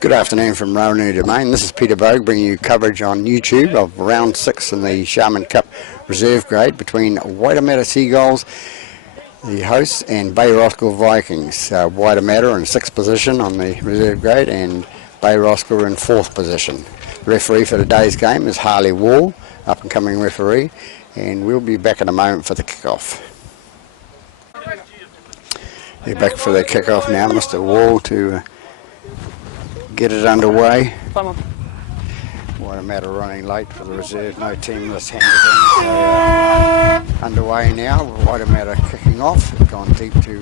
Good afternoon from Roanoke Domain. This is Peter Vogue bringing you coverage on YouTube of round 6 in the Sharman Cup reserve grade between Waitemata Seagulls, the hosts, and Bay Roskil Vikings. Waitemata in 6th position on the reserve grade and Bay Roskil in 4th position. The referee for today's game is Harley Wall, up and coming referee, and we'll be back in a moment for the kickoff. They're back for the kickoff now, Mr. Wall to get it underway. Waitemata running late for the reserve, no team list handed in. So, underway now, Waitemata kicking off. It's gone deep to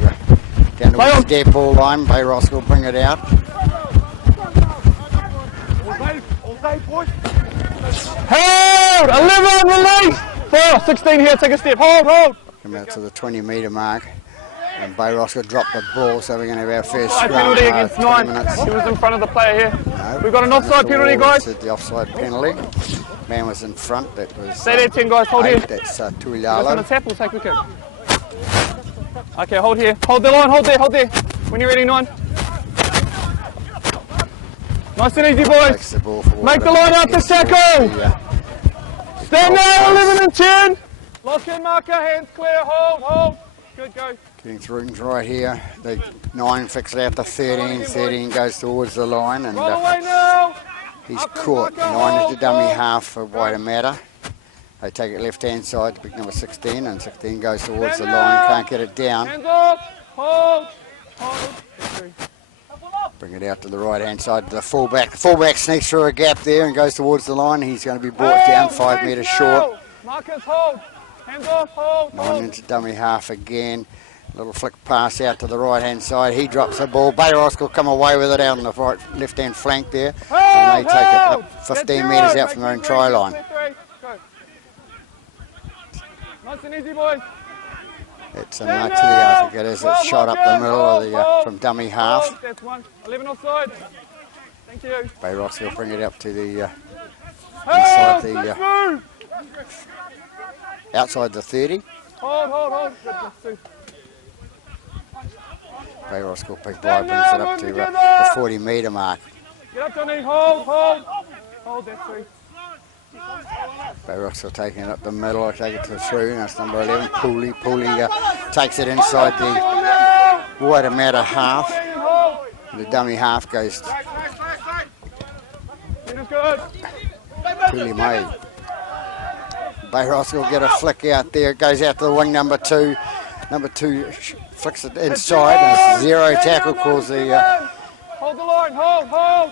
down towards the dead ball line. Bay Roskil bring it out. Hold! 11 release! 4, 16 here, take a step. Hold! Come out to the 20-metre mark. And Bay Roskil dropped the ball, so we're going to have our first scrum. Penalty against 9. He was in front of the player here. No, we've got an offside penalty, guys. The offside penalty. Man was in front. That was. Stay there, 10 guys. Hold here. That's Tuilalo. That's on the tap. We'll take the kick. Okay, hold here. Hold the line. Hold there. When you're ready, 9. Nice and easy, boys. Make the line out to tackle. Stand there, 11 and 10. Lock in, marker. Hands clear. Hold. Good, go. Getting things right here. The 9 fixes it out to 13. 13 goes towards the line, and he's caught. 9 is the dummy half for Waitemata. They take it left-hand side to pick number 16, and 16 goes towards the line. Can't get it down. Hands off. Hold. Bring it out to the right-hand side to the fullback. The fullback sneaks through a gap there and goes towards the line. He's going to be brought down 5 metres short. Marcus, hold. Hands off. Hold. 9 into dummy half again. Little flick pass out to the right-hand side. He drops the ball. Bay Roskil come away with it out on the left-hand flank there. And they take it up 15 metres out from their own try line. Nice and easy, boys. It's a Martilli, I think it is. It's shot up the middle of the from dummy half. That's one. 11 offside. Thank you. Bay Roskil bring it up to the inside the outside the 30. Hold. Bay Roskil big ball brings it up to the 40 metre mark. Get up, Johnny. Hold. That's 3. Bay Roskil taking it up the middle. I take it to through. That's number 11. Pooley takes it inside the Waitemata half. The dummy half goes. Pooley made. Bay Roskil get a flick out there. It goes out to the wing number 2. Number 2 flicks it inside, and 0 tackle calls the hold the line, hold.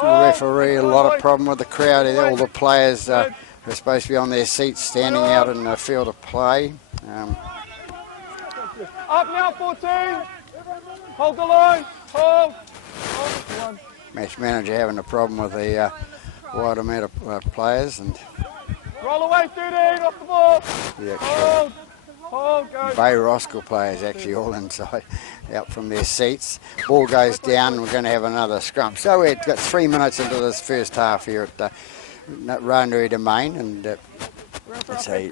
Referee. A lot of problem with the crowd. All the players are supposed to be on their seats, standing out in the field of play. Up now, 14. Hold the line, hold. Match manager having a problem with the Waitemata players, and roll away, 13 off the ball. Yeah, Hold, go. Bay Roskil players actually all inside, out from their seats. Ball goes down, and we're going to have another scrum. So we've got 3 minutes into this first half here at Roanoke Domain, and it's a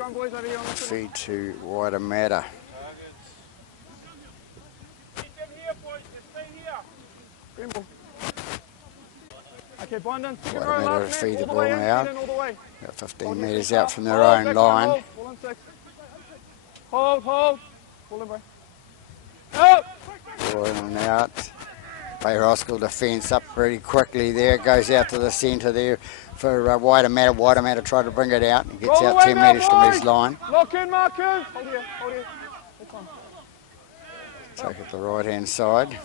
feed to Waitemata. Okay, Bondon, Waitemata feed the ball now. About 15 metres out from their own line. Hold. Pull him, bro. Ball in and out. Bay Roskil defence up pretty quickly there. Goes out to the centre there for Waitemata. Waitemata tried to bring it out. He gets out 10 metres from his line. Lock in, Marcus. Hold here. Take it to the right-hand side.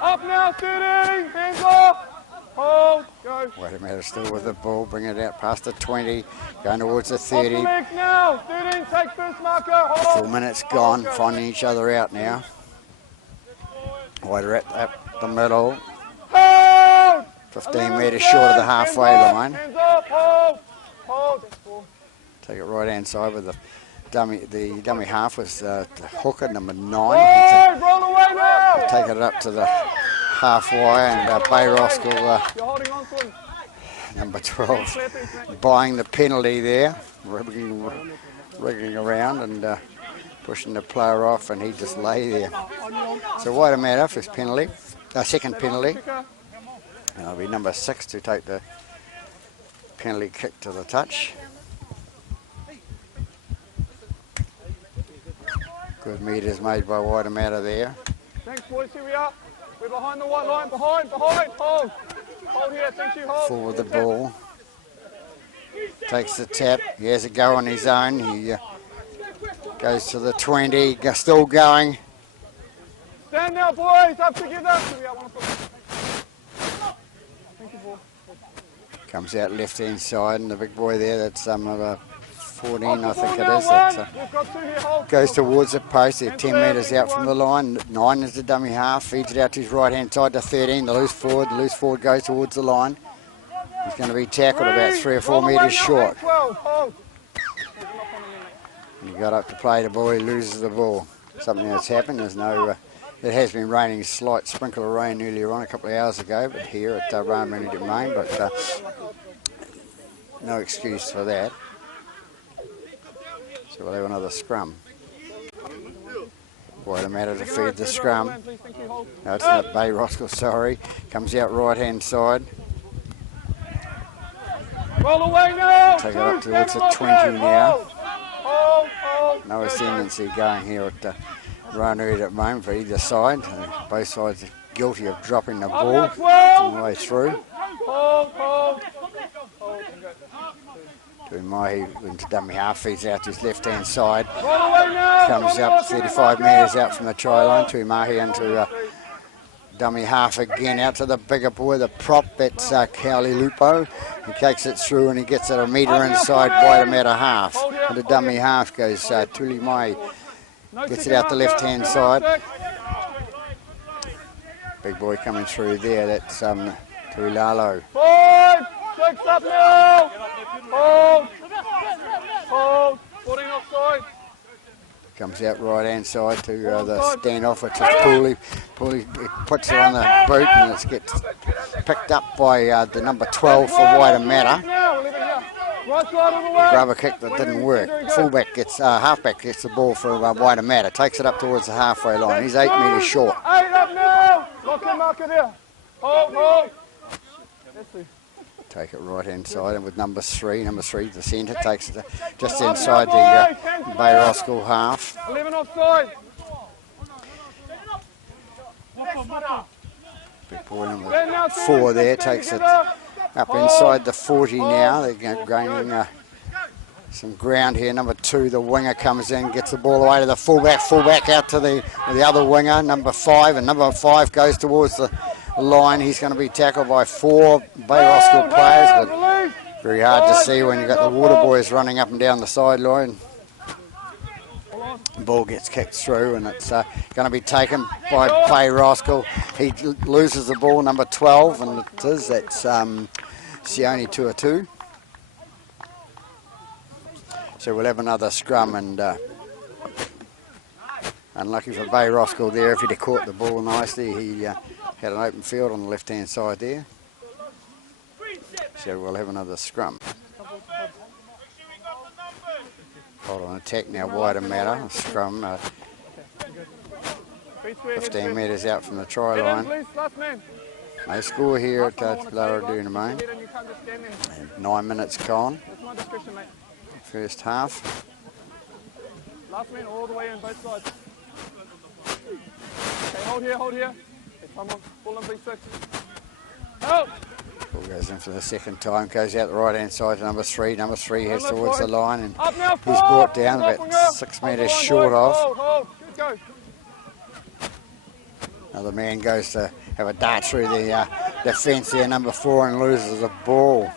Up now, 13. Hands off. Hold, go. Waitemata still with the ball, bring it out past the 20, going towards the 30. Off the leg now, 13, take first marker, hold. 4 minutes gone, finding each other out now. Waitemata up the middle. Hold! 15 metres short of the halfway line. Hands up, hold. That's 4. Take it right hand side with the dummy half was the hooker, number 9. Roll away now! Take it up to the halfway, and Bay Roskil, number 12, buying the penalty there, wriggling around and pushing the player off, and he just lay there. So Waitemata for his penalty. second penalty. It'll be number 6 to take the penalty kick to the touch. Good meters made by Waitemata there. Thanks, boys. Here we are. We're behind the white line. Behind. Hold. Hold here. Thank you. Hold. Forward the ball. Takes the tap. He has a go on his own. He goes to the 20. Still going. Stand now, boys. Up together. Here we are. Thank you, boy. Comes out left hand side, and the big boy there, that's number 14, I think it is. That goes towards the post. They're 10 metres out from the line. 9 is the dummy half. Feeds it out to his right hand side to 13. The loose forward. The loose forward goes towards the line. He's going to be tackled about 3 or 4 metres short. He got up to play the ball. He loses the ball. Something that's happened. There's no. It has been raining, a slight sprinkle of rain earlier on a couple of hours ago, but here at Roskil Domain, but no excuse for that. So we'll have another scrum. Waitemata to feed the scrum. No, it's not Bay Roskil, sorry. Comes out right hand side. Roll away now. Take it up towards the 20 now. No ascendancy going here at Roskil at the moment for either side. Both sides are guilty of dropping the ball on the way through. Mahi into dummy half, feeds out to his left hand side. Comes up 35 metres out from the try line. Mahi into dummy half again, out to the bigger boy, the prop, that's Cowley Lupo. He takes it through and he gets it a metre inside Waitemata half. And the dummy half goes Tuli Mai. Gets it out the left hand side. Big boy coming through there, that's Tuilalo. Six up now. Hold. 14 offside. Comes out right hand side to the standoff, which is Pooley. Pooley puts it on the boot and it gets picked up by the number 12 for Waitemata. Grubber kick that didn't work. Fullback gets, halfback gets the ball for Waitemata. Takes it up towards the halfway line. He's 8 metres short. 8 up now. Lock in marker there. Hold. Take it right hand side, and with number 3, the centre, takes it just inside the Bay Roskil half. 11 offside. Big boy number 4 there, takes it up inside the 40 now. They're gaining some ground here. Number 2, the winger, comes in, gets the ball away to the fullback out to the other winger, number 5, and number 5 goes towards the line. He's going to be tackled by 4 Bay Roskil players, but very hard to see when you've got the water boys running up and down the sideline. The ball gets kicked through and it's going to be taken by Bay Roskil. He loses the ball, number 12, and that's Sione Tuatu. So we'll have another scrum, and unlucky for Bay Roskil there. If he'd have caught the ball nicely, he had an open field on the left hand side there. So we'll have another scrum. Hold on attack now, Waitemata. Scrum 15 metres out from the try line. No score here at Roskil Domain. 9 minutes gone. First half. Last man all the way in both sides. Okay, hold here. Come on, pull on B6. Help! Ball goes in for the second time, goes out the right hand side to number 3. Number 3 heads towards the line and he's brought down about 6 metres short of. Hold. Good go. Another man goes to have a dart through the fence there, number 4, and loses the ball.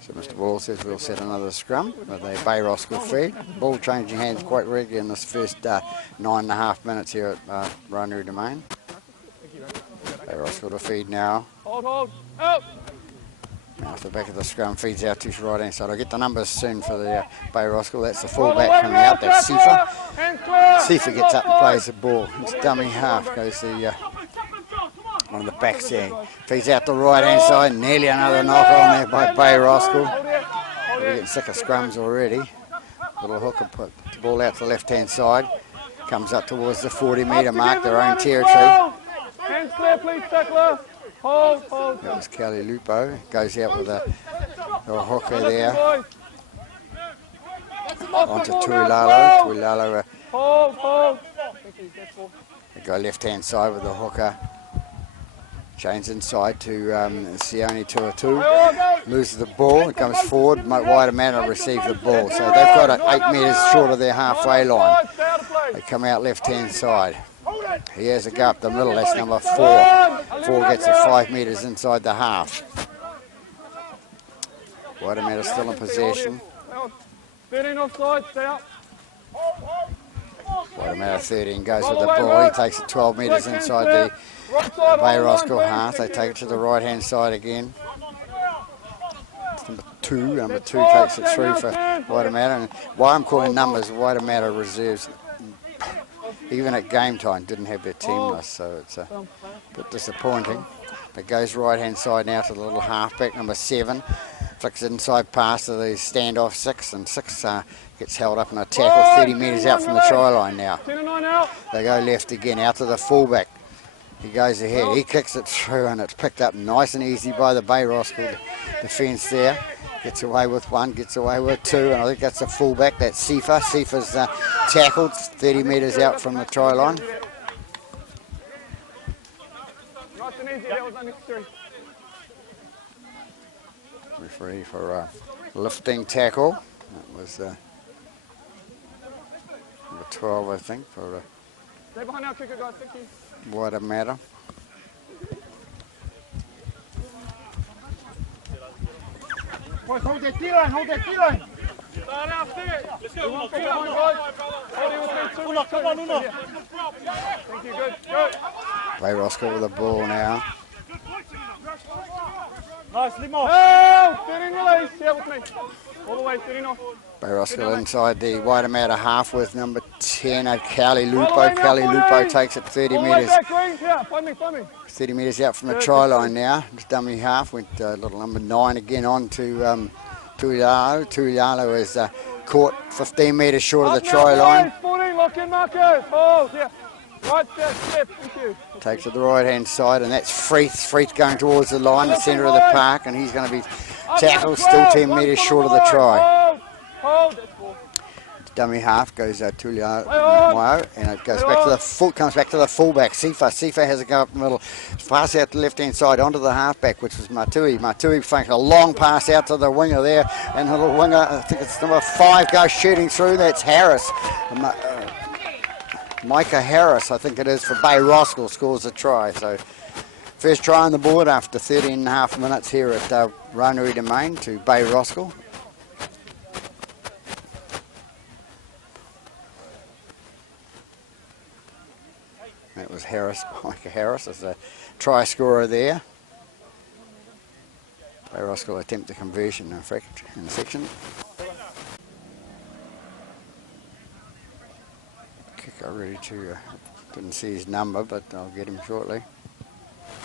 So Mr. Ball says we'll set another scrum with a Bay Roskil feed. Ball changing hands quite regularly in this first 9.5 minutes here at Roskil Domain. Bay Roskil to feed now. Hold. Out. Now off the back of the scrum, feeds out to his right hand side. I'll get the numbers soon for the Bay Roskil. That's the fullback coming out, that's Sifa. Sifa gets up and plays the ball. It's dummy half, goes the one of the backs there. Feeds out the right hand side, nearly another knock on there by Bay Roskil. We're getting sick of scrums already. Little hooker put the ball out to the left-hand side. Comes up towards the 40-metre mark, their own territory. Hands clear, please, tackler. Hold. That was Kelly Lupo. Goes out with a hooker there. Onto Tuilalo. Tuilalo. Hold. They go left-hand side with the hooker. Change inside to Sione Tuatu. Loses the ball. It comes forward. Waitemata receives the ball. So they've got it 8 metres short of their halfway line. They come out left-hand side. He has a go up the middle. That's number 4. 4 gets it 5 metres inside the half. Waitemata still in possession. 13 offside, stay up. Waitemata 13 goes with the ball. He takes it 12 metres inside the Bay Roskil half. They take it to the right-hand side again. It's number 2. Number 2 takes it through for Waitemata. And why I'm calling numbers, Waitemata reserves, even at game time, didn't have their team list, so it's a bit disappointing. It goes right-hand side now to the little halfback, number 7. Flicks inside pass to the standoff 6, and 6 gets held up in a tackle 30 metres out from the try line now. They go left again, out to the fullback. He goes ahead, he kicks it through, and it's picked up nice and easy by the Bay Roskil defence there. Gets away with 1, gets away with 2, and I think that's the fullback, that's Sifa. Sifa's tackled 30 metres out from the try line. Nice and easy, that was unnecessary. Referee for a lifting tackle. That was number 12, I think, for Stay behind our kicker, guys, thank you. Waitemata. Hold that T-line, hold that T-line. Let's go. Come on, Uno. Thank you, good. Bay Roskil with the ball now. Nice, Limo. Oh, 13 release, yeah, with me. All the way, 13 off. Bay Roskil inside the Waitemata half with number 10, Kelly Lupo. Kelly Lupo takes it 30 metres. 30 metres out from the try line now. Just dummy half, went little number 9 again on to Tuilalo. Tuilalo is caught 15 metres short of the try line. 14, lock in markers. Hold, yeah. Right step, thank you. Takes it to the right-hand side, and that's Freeth. Freeth going towards the line, the centre of the park, and he's going to be tackled, still 10 metres short of the try. Hold, that's 4. Dummy half goes Tuilalo, and it goes back to the comes back to the fullback. Sifa has a go up the middle, pass out the left-hand side onto the halfback, which was Matui. Matui fakes a long pass out to the winger there, and the little winger, I think it's number 5, goes shooting through. That's Harris. Micah Harris, I think it is, for Bay Roskil, scores a try. So first try on the board after 13 and a half minutes here at Ranui Domain to Bay Roskil. That was Harris, Micah Harris as a try scorer there. Bay Roskil attempt the conversion in the section. Kicker ready to, didn't see his number, but I'll get him shortly.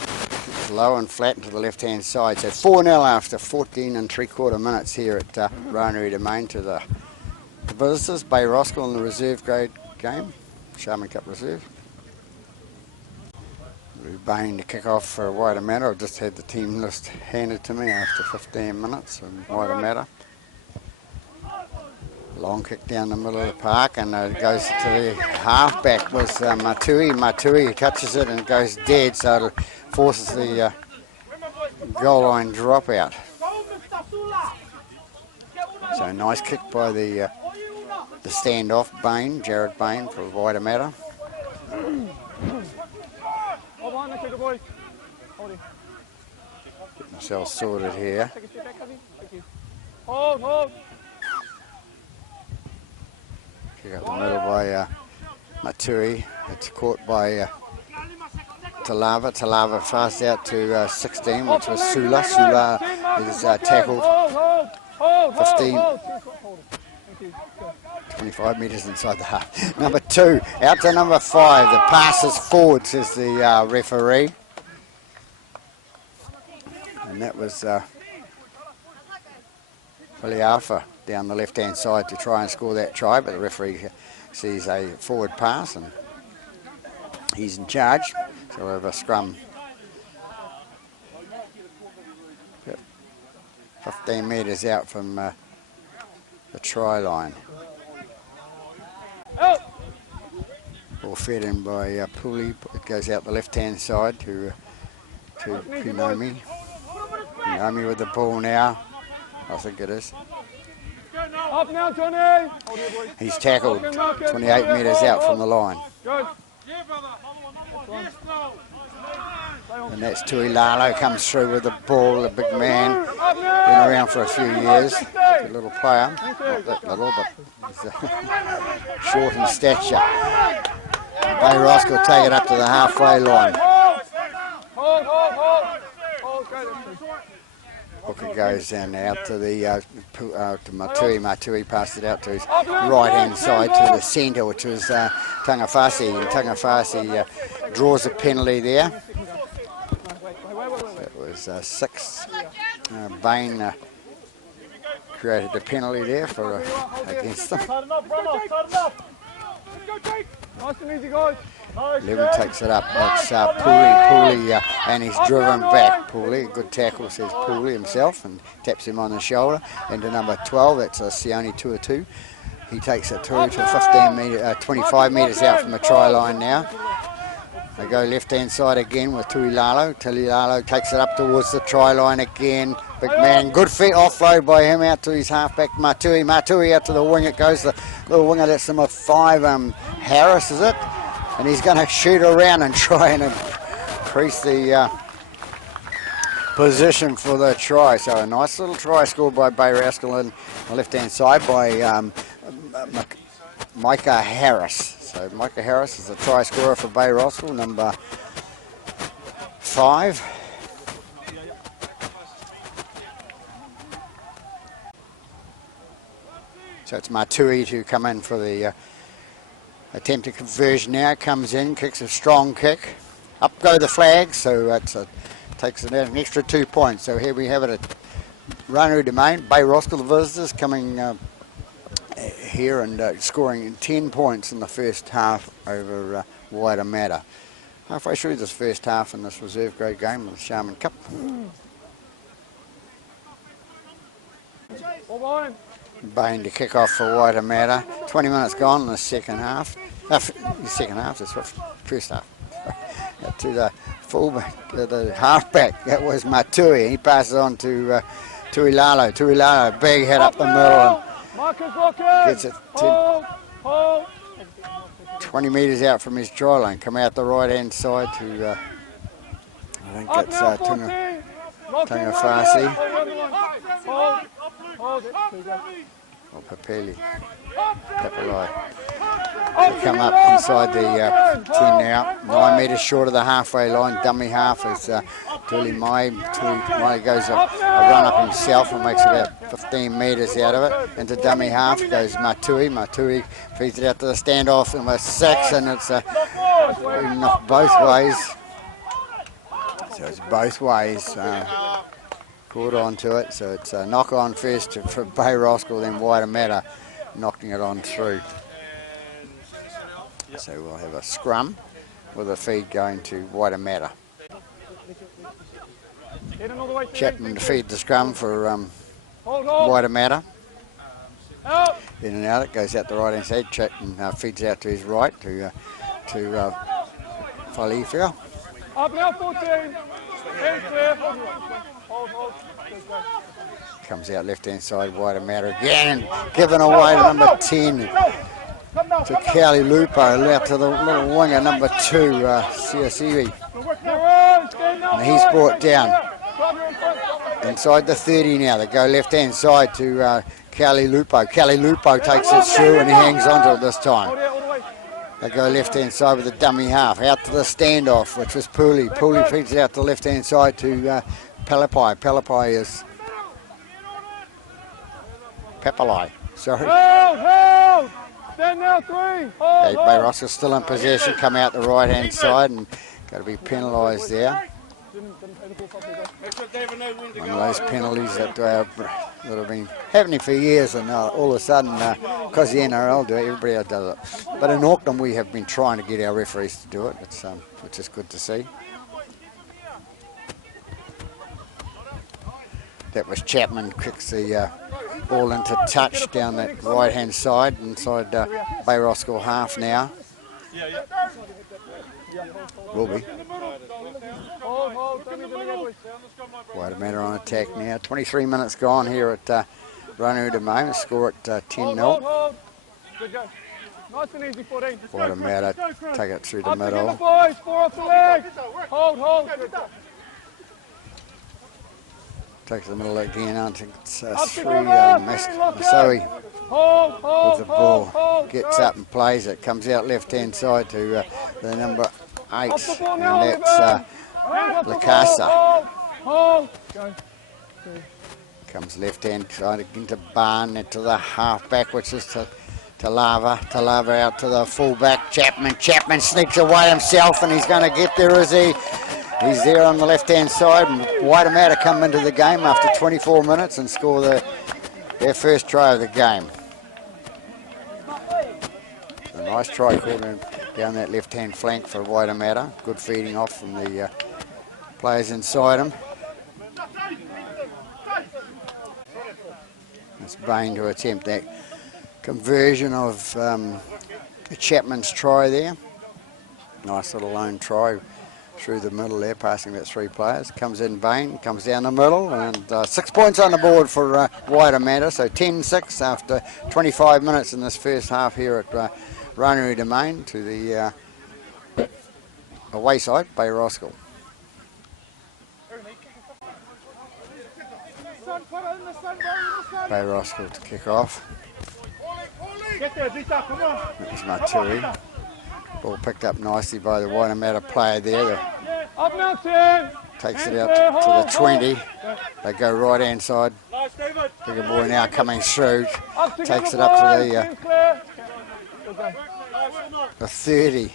It's low and flat to the left-hand side. So 4-0 after 14 and 3/4 minutes here at Ranui Domain to the visitors. Bay Roskil in the reserve grade game, Sharman Cup Reserve. Bain to kick off for Waitemata. I've just had the team list handed to me after 15 minutes from Waitemata. Long kick down the middle of the park, and it goes to the halfback was Matui. Matui touches it and it goes dead, so it forces the goal line dropout. So nice kick by the standoff Bain, Jared Bain for Waitemata. Hold on, kicker boys. Hold him. Get themselves sorted here. Take a step back, Cubby. Thank you. Hold. Kick up the middle by Matui. It's caught by Talava. Talava fast out to 16, which was Sula. Sula is tackled 15, 25 metres inside the half. Number 2, out to number 5. The pass is forward, says the referee. And that was Filialfa down the left-hand side to try and score that try, but the referee sees a forward pass and he's in charge. So we'll have a scrum 15 metres out from the try line. All fed in by Pooley. It goes out the left-hand side to Kunomi. Kunomi with the ball now. I think it is. Up now, Johnny. He's tackled 28 metres out from the line. Good. And that's Tuilalo, comes through with the ball, the big man. Been around for a few years. Good little player. Not that little, but he's short in stature. Bay Roskil take it up to the halfway line. Hold. Hooker goes in out to the to Matui. Matui passed it out to his right-hand side to the centre, which was Tangawhasi. And Tangawhasi draws a penalty there. That was 6. Bain created a penalty there for against them. Nice and easy, guys. Levin takes it up. It's Pooley, and he's driven back. Pooley, good tackle, says Pooley himself, and taps him on the shoulder. Into number 12, that's Sione Tuatu. He takes it through to 25 metres out from the try line now. They go left-hand side again with Tuilalo. Tuilalo takes it up towards the try line again. Big man, good feet offload by him out to his halfback Matui. Matui out to the wing. It goes the little winger. That's number 5, Harris, is it? And he's going to shoot around and try and increase the position for the try. So a nice little try scored by Bay Roskil on the left-hand side by Micah Harris. So Micah Harris is the try scorer for Bay Roskil, number 5. So it's Matui to come in for the attempted conversion now. Comes in, kicks a strong kick. Up go the flags, so it takes it an extra 2 points. So here we have it at Ranuru Domain. Bay Roskil, the visitors, coming here and scoring 10 points in the first half over waitemata. Halfway through this first half in this reserve grade game of the Sharman Cup. Bain to kick off for waitemata. 20 minutes gone in the second half. That's first half. To the fullback, the halfback, that was Matui. He passes on to Tuilalo. Tuilalo, big hit up the middle. Gets it 20 metres out from his try line. Come out the right hand side to, I think it's Tangawhasi. Or Papeli. Papelai. They come up inside the 10 now. 9 metres short of the halfway line. Dummy half is Tuli Mai. Tuli goes a run up himself and makes about 15 metres out of it. Into dummy half goes Matui. Matui feeds it out to the standoff and with 6, and it's knocked both ways. So it's both ways. Caught onto it, so it's a knock on first for Bay Roskil, then waitemata knocking it on through. So we'll have a scrum with a feed going to waitemata. Chapman to feed the scrum for waitemata. In and out, it goes out the right hand side. Chapman feeds out to his right to Falifia. Up now, 14. Comes out left hand side, waitemata again, given away to number 10 to Cali Lupo, out to the little winger number 2, Siasiwi. And he's brought down inside the 30 now. They go left hand side to Cali Lupo. Cali Lupo takes it through and he hangs onto it this time. They go left hand side with the dummy half, out to the standoff, which was Pooley. Pooley feeds it out to the left hand side to Palapai. Palapai is Papelai, sorry. Hold! Stand now, 3. Bay Roskil still in possession, come out the right hand side and got to be penalised there. Didn't play the ball properly, though. Make sure David knows when to One go of those out. penalties that have been happening for years, and all of a sudden, because the NRL do it, everybody else does it. But in Auckland, we have been trying to get our referees to do it, which is good to see. That was Chapman, kicks the ball into touch down that right-hand side, inside Bay Roskil half now. Will be. Waitemata on attack now. 23 minutes gone here at Runner at moment. Score at 10-0. Good go. Nice and easy, 14. Waitemata take it through the Up together, middle. boys. 4 off the leg. Hold. Good. Takes the middle again. I think it's Up three. together. Masoe Hold. with the ball. Gets up and plays it. Comes out left-hand side to the number 8. Off the ball And now, that's Lacasa. Hold. Go. Comes left-hand side into Barn, to the half-back, which is to Lava. Lava out to the full-back, Chapman. Chapman sneaks away himself, and he's going to get there, is he? He's there on the left-hand side, and Waitemata come into the game after 24 minutes and score their first try of the game. A nice try called in down that left-hand flank for Waitemata. Good feeding off from the players inside him. It's Bain to attempt that conversion of Chapman's try there. Nice little lone try through the middle there, passing about 3 players. Comes in Bain, comes down the middle, and 6 points on the board for Waitemata. So 10-6 after 25 minutes in this first half here at Runnery Domain to the away side, Bay Roskil. Bay Roskil to kick off. Get there, Vita, come on. That was Matui. Ball picked up nicely by the Waitemata player there. Up now, Tim. Takes it out to the 20. They go right hand side. Nice, David. Bigger boy now coming through. Up together, Takes it up to boys. Team's clear. the 30.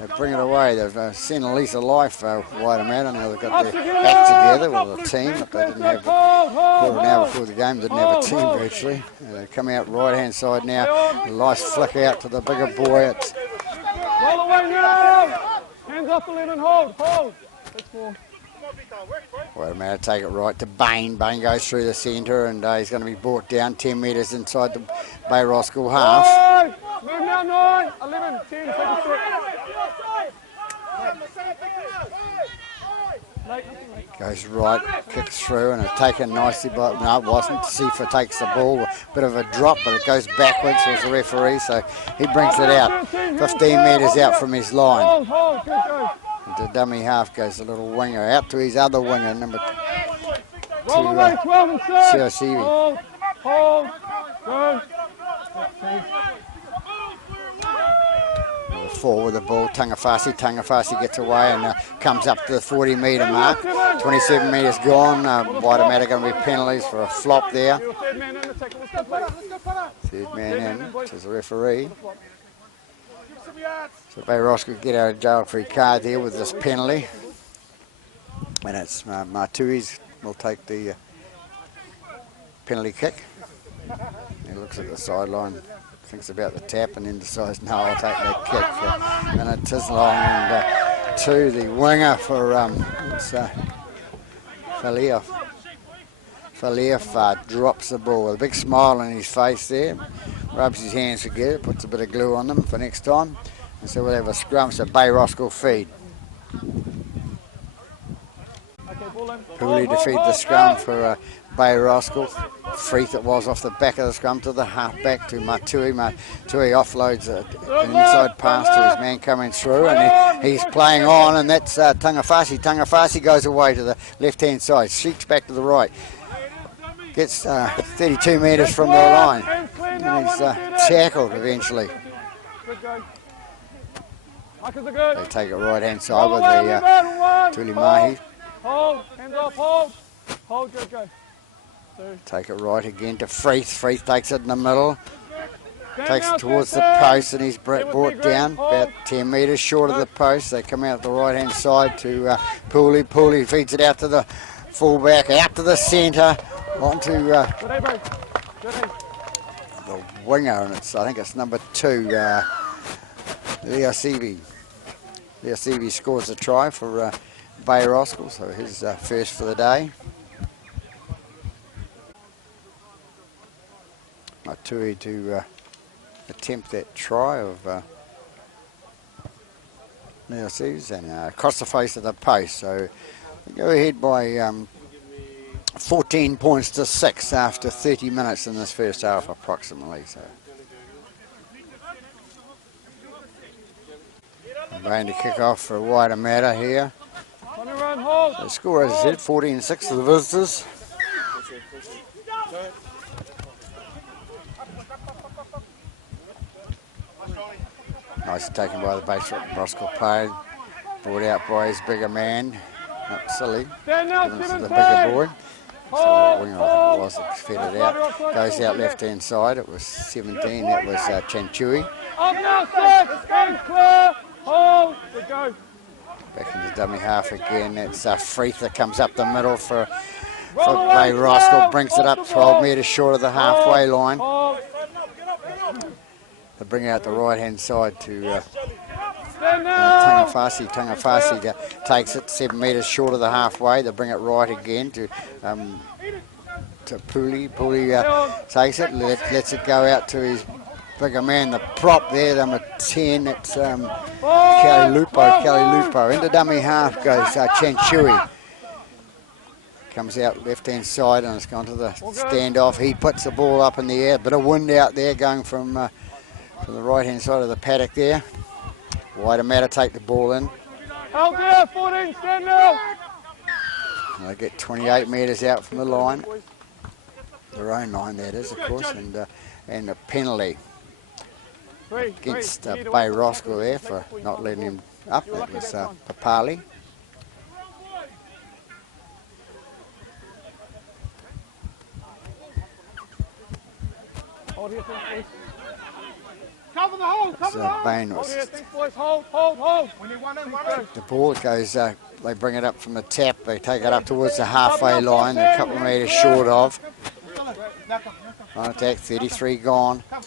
They bring it away. They've seen a lease of life, Waitemata. Now they've got their act together with a team, but they didn't have quarter an hour before the game. Didn't have a team virtually. They come out right hand side now. A nice flick out to the bigger boy. It's Roll away now. Hands off the lid and hold. That's 4. Waitemata take it right to Bain. Bain goes through the centre, and he's going to be brought down 10 metres inside the Bay Roskil half. 5. Move now, 9. 11. 10. Take a step. Goes right, kicks through, and it's taken nicely, but no, it wasn't. Sifa takes the ball, a bit of a drop, but it goes backwards towards the referee, so he brings it out 15 metres out from his line. Hold. Good go. The dummy half goes a little winger out to his other winger, number Roll away, 12 and 6. Siosiwi. Hold. Go. 4 with the ball, Tangafasi gets away and comes up to the 40 metre mark. 27 metres gone. Waitemata going to be penalties for a flop there. Third man in the tackle. Let's go, play. Third man in, which is the referee. So Bay Roskil get out of jail free card there with this penalty. And it's Matui's will take the penalty kick. He looks at the sideline, thinks about the tap, and then decides, no, I'll take that kick. And it is long, and to the winger for Falief drops the ball with a big smile on his face there, rubs his hands together, puts a bit of glue on them for next time, and so we'll have a scrum, so Bay Roskil feed. Pooley to feed the scrum for Bay Roskil. Freeth it was off the back of the scrum to the half back to Matui. Matui offloads an inside pass to his man coming through, and he's playing on, and that's Tangafasi. Tangafasi goes away to the left hand side, shoots back to the right, gets 32 metres from the line, and he's tackled eventually. They take it right hand side with the Tulimahi. Hold, hands off, hold, good, go. 2. Take it right again to Freeth. Freeth takes it in the middle. takes it towards the post, and he's brought down about 10 metres short of the post. They come out the right hand side to Pooley. Pooley feeds it out to the fullback, out to the centre, onto the winger, and I think it's number 2, Leo Seavey. Leo Seavey scores a try for Bay Roskil, so his first for the day. Matui to attempt that try of Leo Seavey and across the face of the post. So they go ahead by 14 points to 6 after 30 minutes in this first half approximately. So I'm going to kick off for Waitemata here. The score, as I said, 14-6 to the visitors. Nice taken by the base Roskil player. Brought out by his bigger man. Not silly. Given it to the bigger boy. So the winger, I think it was, that fed it out. Goes out left hand side. It was 17. That was Chanchui. Back into dummy half again. It's Freeth that comes up the middle for Bay Roskil. Brings it up 12 metres short of the halfway line. They bring out the right hand side to Tangafasi. Tangafasi takes it 7 metres short of the halfway. They bring it right again to Pooley. Pooley takes it, lets it go out to his bigger man, the prop there, number 10. It's Kelly Lupo. Into dummy half goes Chanchui. Comes out left hand side and it's gone to the standoff. He puts the ball up in the air. Bit of wind out there going from the right hand side of the paddock there. Waitemata take the ball in. Out there, 14, stand now. They get 28 metres out from the line. Their own line, that is, of course, and a penalty against Bay Roskil there for not letting him up. That was Papali. Hold here, please. Cover the hole, cover the hole. Bain Hold was here, think, boys. Hold. We need one in. the ball goes. They bring it up from the tap. They take it up towards the halfway line. A couple of metres short of. On attack, 33 gone. Come.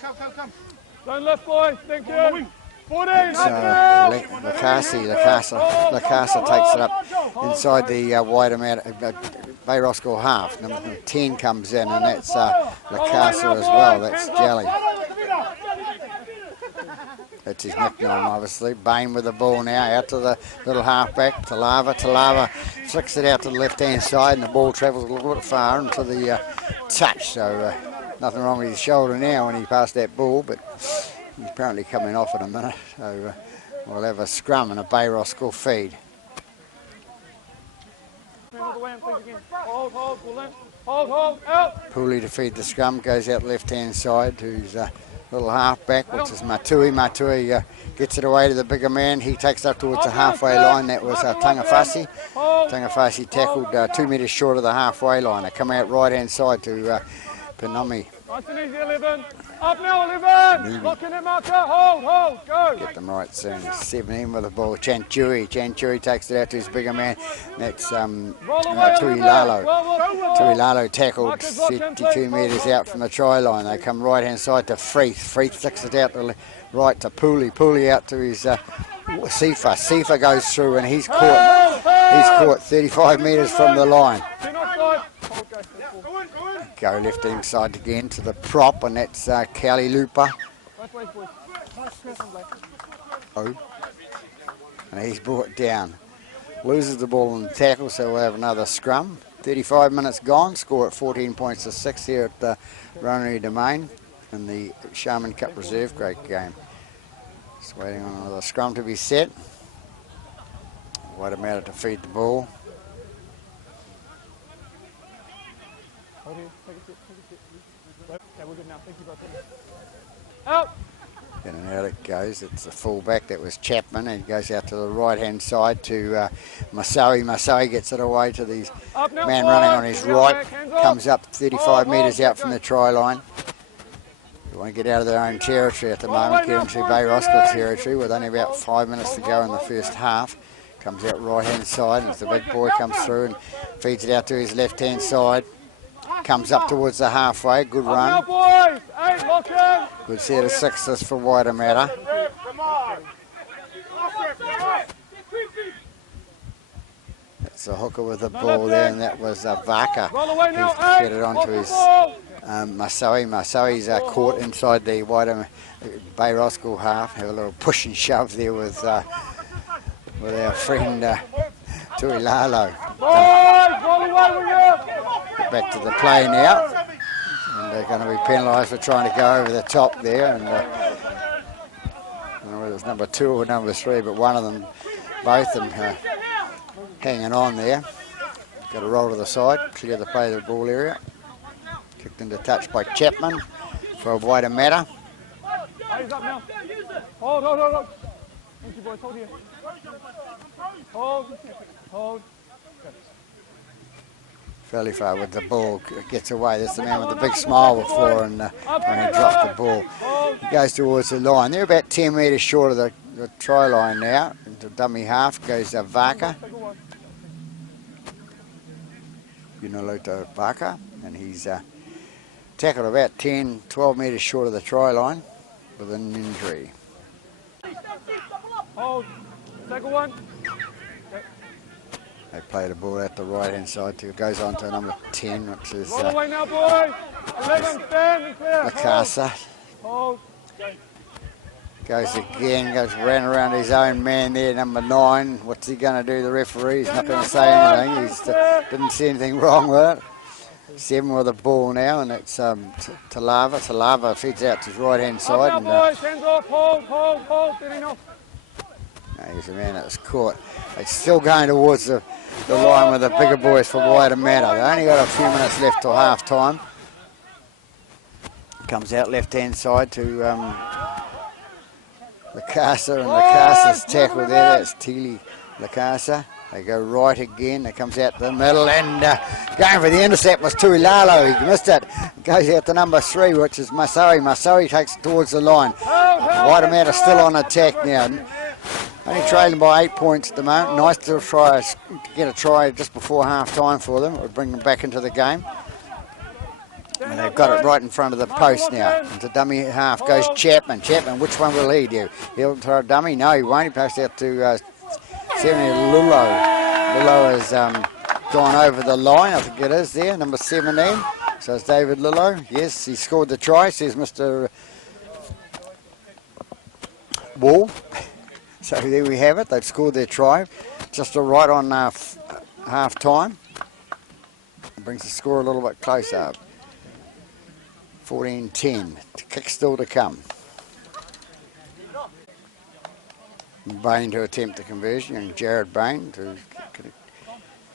Don't lift, boys. Thank you. 14. Lacasa takes it up inside the Waitemata Bay Roskil half. Number 10 comes in, and that's Lacasa as well. That's Jelly. That's his nickname, obviously. Bain with the ball now, out to the little halfback, Talava flicks it out to the left-hand side, and the ball travels a little bit far into the touch. So nothing wrong with his shoulder now when he passed that ball, but he's apparently coming off in a minute. So we'll have a scrum and a Bay Roskil feed. Hold, out. Pooley to feed the scrum, goes out left-hand side to his little halfback, which is Matui. Matui gets it away to the bigger man. He takes it up towards the halfway line. That was Tangafasi. Tangafasi tackled 2 metres short of the halfway line. They come out right-hand side to Penomi. Nice and easy, 11. Up now, 11. Lock in it, marker. Hold, go. Get them right soon. 17 with the ball. Chanchui takes it out to his bigger man. That's Tuilalo. Tuilalo tackled 52 metres out from the try line. They come right-hand side to Freeth. Freeth sticks it out to right to Pooley. Pooley out to his Sifa. Sifa goes through and he's caught 35 metres from the line. Go left-hand side again to the prop, and that's Kelly Lupa. And he's brought down. Loses the ball in the tackle, so we'll have another scrum. 35 minutes gone, score at 14 points to 6 here at the Runnery Domain in the Sharman Cup Reserve grade game. Just waiting on another scrum to be set. Waitemata to feed the ball. Okay, we're good now. Thank you, brother. Out. In and out it goes. It's the fullback. That was Chapman. And he goes out to the right-hand side to Masawi. Masawi gets it away to the man running on his right. Comes up 35 metres out from the try line. They want to get out of their own territory at the moment, get into Bay Roskil territory with only about 5 minutes to go in the first half. Comes out right hand side as the big boy comes through and feeds it out to his left hand side. Comes up towards the halfway, good run. Good set of sixes for Waitemata. That's a hooker with the ball there, and that was Vaka. He get it onto his Masawi. Masawi's caught inside the Bay Roskil half. Have a little push and shove there with our friend Tuilalo. Get back to the play now, and they're going to be penalised for trying to go over the top there. And I don't know whether it was number 2 or number 3, but one of them, both of them, hanging on there. Got a roll to the side, clear the play of the ball area. Kicked into touch by Chapman for Waitemata. He's up now. Hold. Thank you, boys. Hold here. Hold. Fairly far with the ball, gets away. That's the man with the big smile before, and when he dropped the ball, he goes towards the line. They're about 10 metres short of the try line now. Into dummy half goes Vaka. Vaka, and he's tackled about 10, 12 metres short of the try line with an injury. Hold. Second one. They play the ball out the right hand side to goes on to number 10, which is Roll away now, boys. 11, stand and clear. Lacasa. Hold. Goes again, ran around his own man there, number 9. What's he going to do, the referee? He's not going to say anything. He didn't see anything wrong with it. 7 with the ball now, and it's Talava. Talava feeds out to his right hand side. Up now, boys. Hands off. Hold. Getting off. He's the man that was caught. They're still going towards the line with the bigger boys for Waitemata. They only got a few minutes left till half time. Comes out left hand side to Lacasa, and Lacasa's tackle there. That's Tili Lacasa. They go right again. It comes out the middle, and going for the intercept was Tuilalo. He missed it. Goes out to number 3, which is Masawi. Masawi takes it towards the line. Waitemata still on attack now. Only trailing by 8 points at the moment. Nice to get a try just before half time for them. It would bring them back into the game. And they've got it right in front of the post now. Into dummy half goes Chapman. Chapman, which one will he do? He'll throw a dummy? No, he won't. He passes out to 70 Lullo. Lullo has gone over the line, I think it is there, number 17. So it's David Lullo. Yes, he scored the try, says Mr. Wall. So there we have it. They've scored their try. Just right on half time. It brings the score a little bit closer. 14-10. Kick still to come. Bain to attempt the conversion, and Jared Bain to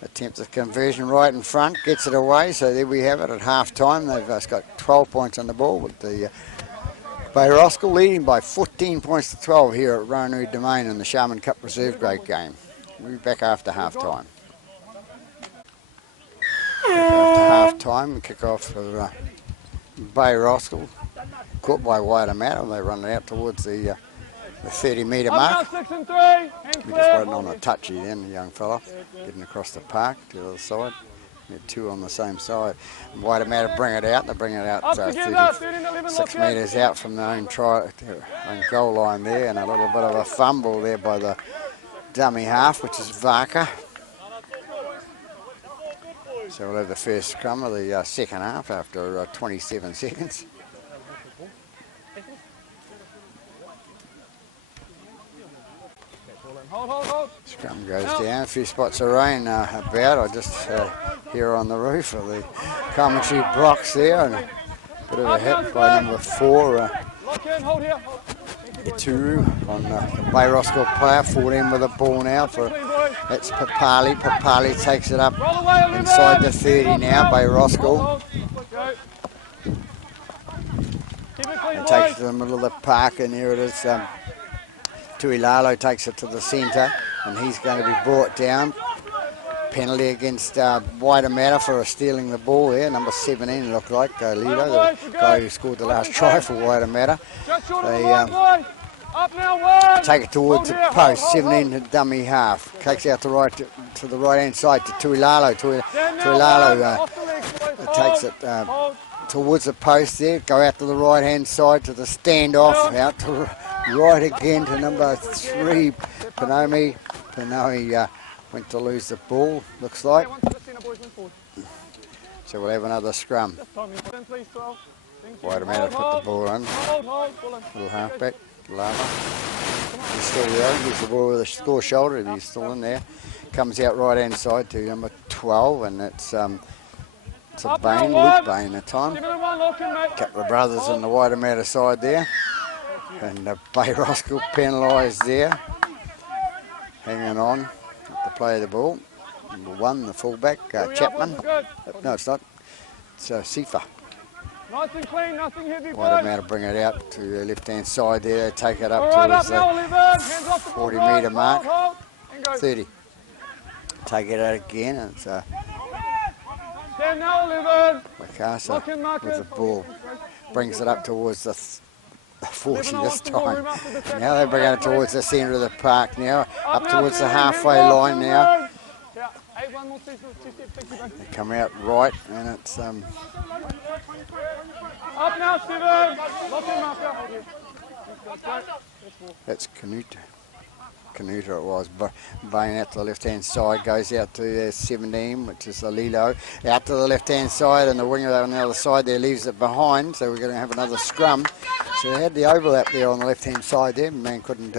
attempt the conversion right in front. Gets it away. So there we have it at half time. They've got 12 points on the ball with the Bay Roskil leading by 14 points to 12 here at Roanoke Domain in the Sharman Cup Reserve Grade game. We'll be back after half time. After half time, kick off for Bay Roskil. Caught by Waitemata. They run it out towards the 30 metre mark. Up now, 6 and 3. We're just waiting on a touchy then, the young fella. Getting across the park to the other side. We had 2 on the same side. Waitemata bring it out. They bring it out 36 metres out from their own goal line there, and a little bit of a fumble there by the dummy half, which is Vaka. So we'll have the first scrum of the second half after 27 seconds. Hold. Scrum goes down. A few spots of rain about. I just here on the roof of the commentary box there, and a bit of a hit by number 4. Lock in, hold here. Ituru on the Bay Roskil player. 14 with the ball now for that's Papali. Papali takes it up inside the 30 now. Bay Roskil. And takes it to the middle of the park, and here it is. Tuilalo takes it to the centre, and he's going to be brought down. penalty against Waitemata for stealing the ball there. Number 17 looked like Lido, the guy who scored the last try for Waitemata. They Up now, one. take it towards the post. 17 to dummy half. Kicks out to the right hand side to Tuilalo. Tuilalo takes it towards the post there. Go out to the right hand side to the standoff. Out to right again to number 3, Panomi. Panomi went to lose the ball, looks like. So we'll have another scrum. Waitemata put the ball on. Little halfback, Lava. He's still there. He's the ball with the score shoulder. He's still in there. Comes out right hand side to number 12, and it's a Bain, Luke Bain at the time. Couple of brothers on the Waitemata side there. And Bay Roskil penalised there. Hanging on to play the ball. Number 1, the fullback, Chapman. No, it's not. It's Sifa. Nice and clean, nothing heavy. Waitemata bring it out to the left-hand side there. They take it up towards the 40-metre mark. 30. Take it out again. And it's Wakasa with the ball. Brings it up towards the 40 this time. Now they bring it towards the centre of the park now. Up towards the halfway line now. They come out right, and it's up now, Steven. That's Canuta it was, but Bain out to the left-hand side, goes out to 17, which is Lilo. Out to the left-hand side, and the winger on the other side there leaves it behind, so we're going to have another scrum. So they had the overlap there on the left-hand side there. Man couldn't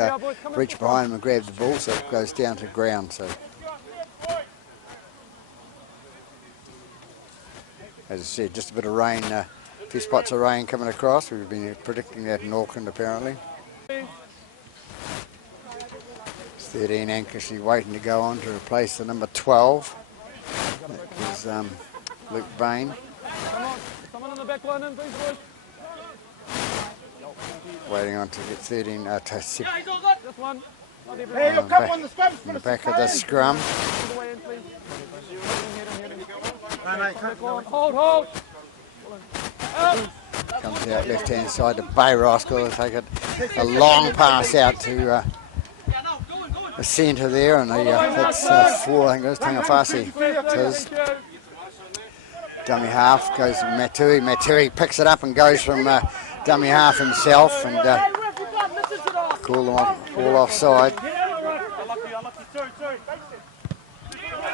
reach behind him and grab the ball, so it goes down to ground. So, as I said, just a bit of rain, a few spots of rain coming across. We've been predicting that in Auckland apparently. 13 anxiously waiting to go on to replace the number 12. That is Luke Bain. Someone on the back line in, please, boys. Waiting on to get 13 to This one. Hey, look, come on the scrum. in the back of the scrum. Hold. Comes out left hand side to Bay Roskil. Take it a long pass out to the centre there, and that's 4, I think it is, Tangawhasi. Dummy half goes to Matui. Matui picks it up and goes from dummy half himself, and call them off, all offside.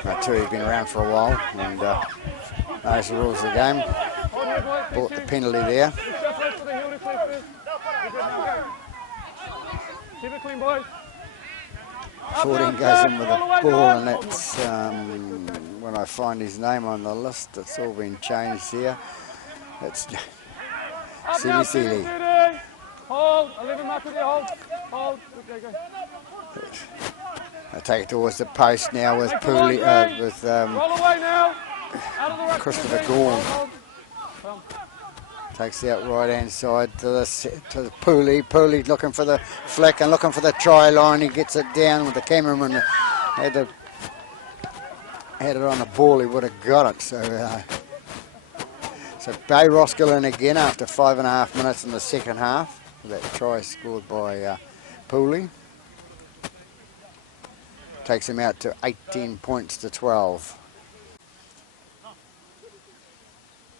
Matui's been around for a while and knows the rules of the game. Bought the penalty there. Keep it clean, boys. 14 goes in with the ball, and that's when I find his name on the list, it's all been changed here. It's Sili. Hold, 11 marker there, hold. Go. I take it towards the post now with Pooley, with Christopher Gorn. Takes out right hand side to the Pooley. Pooley looking for the flick and looking for the try line. He gets it down with the cameraman. Had it on the ball, he would have got it. So Bay Roskil in again after 5.5 minutes in the second half. That try scored by Pooley. Takes him out to 18 points to 12.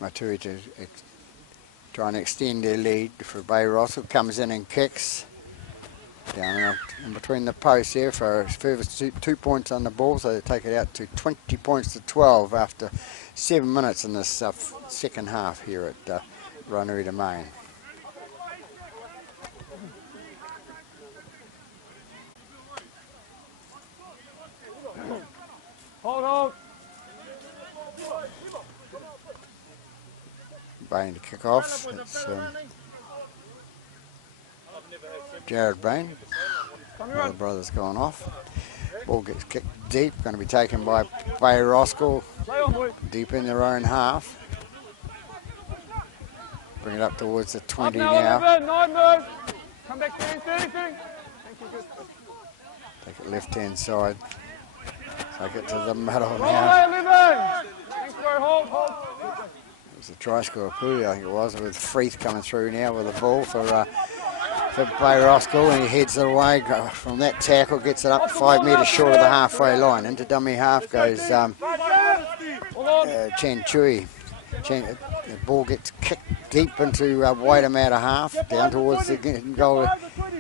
Matui to try and extend their lead for Bay Roskil. Comes in and kicks down in between the posts here for a further 2 points on the ball, so they take it out to 20 points to 12 after 7 minutes in this second half here at Ranui Domain. Hold. Bain to kick off. It's Jared Bain. The other brother's gone off. Ball gets kicked deep. Going to be taken by Bay Roskil. Deep in their own half. Bring it up towards the 20 now. Come back to anything. Thank you, good. Take it left hand side. Take it to the middle Roll now. away, 11. Thanks, bro. Hold. It was a try score Puli, I think it was, with Freeth coming through now with the ball for Roskil, and he heads it away from that tackle, gets it up 5 metres short of the halfway line. Into dummy half goes Chen Chui. The ball gets kicked deep into waitemata half, down towards the goal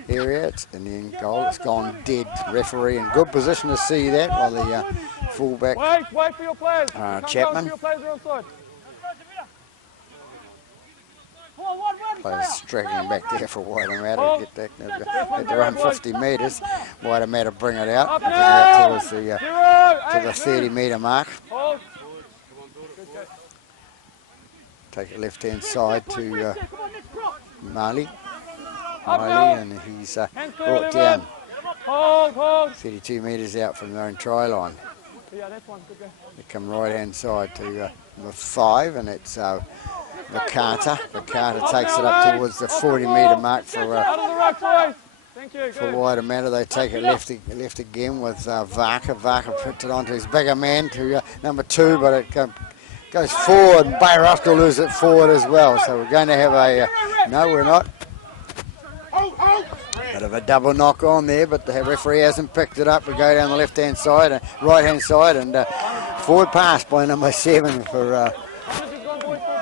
area. It's in the end goal. It's gone dead. Referee in good position to see that, while the fullback Wait for your players. Chapman players straggling back there for waitemata to get that. Had to run 50 metres. Waitemata bring it out towards the to the 30-metre mark. Take it left-hand side to Mali, and he's brought down 32 metres out from their own try line. They come right-hand side to the 5, and it's Makata. Makata takes it up towards the 40-metre mark for waitemata. They take it left again with Varka. Varka puts it onto his bigger man, to number 2, but it goes forward, and Roskil loses it forward as well. So we're going to have a... no, we're not. Bit of a double knock on there, but the referee hasn't picked it up. We go down the left-hand side, and right-hand side, and forward pass by number 7 for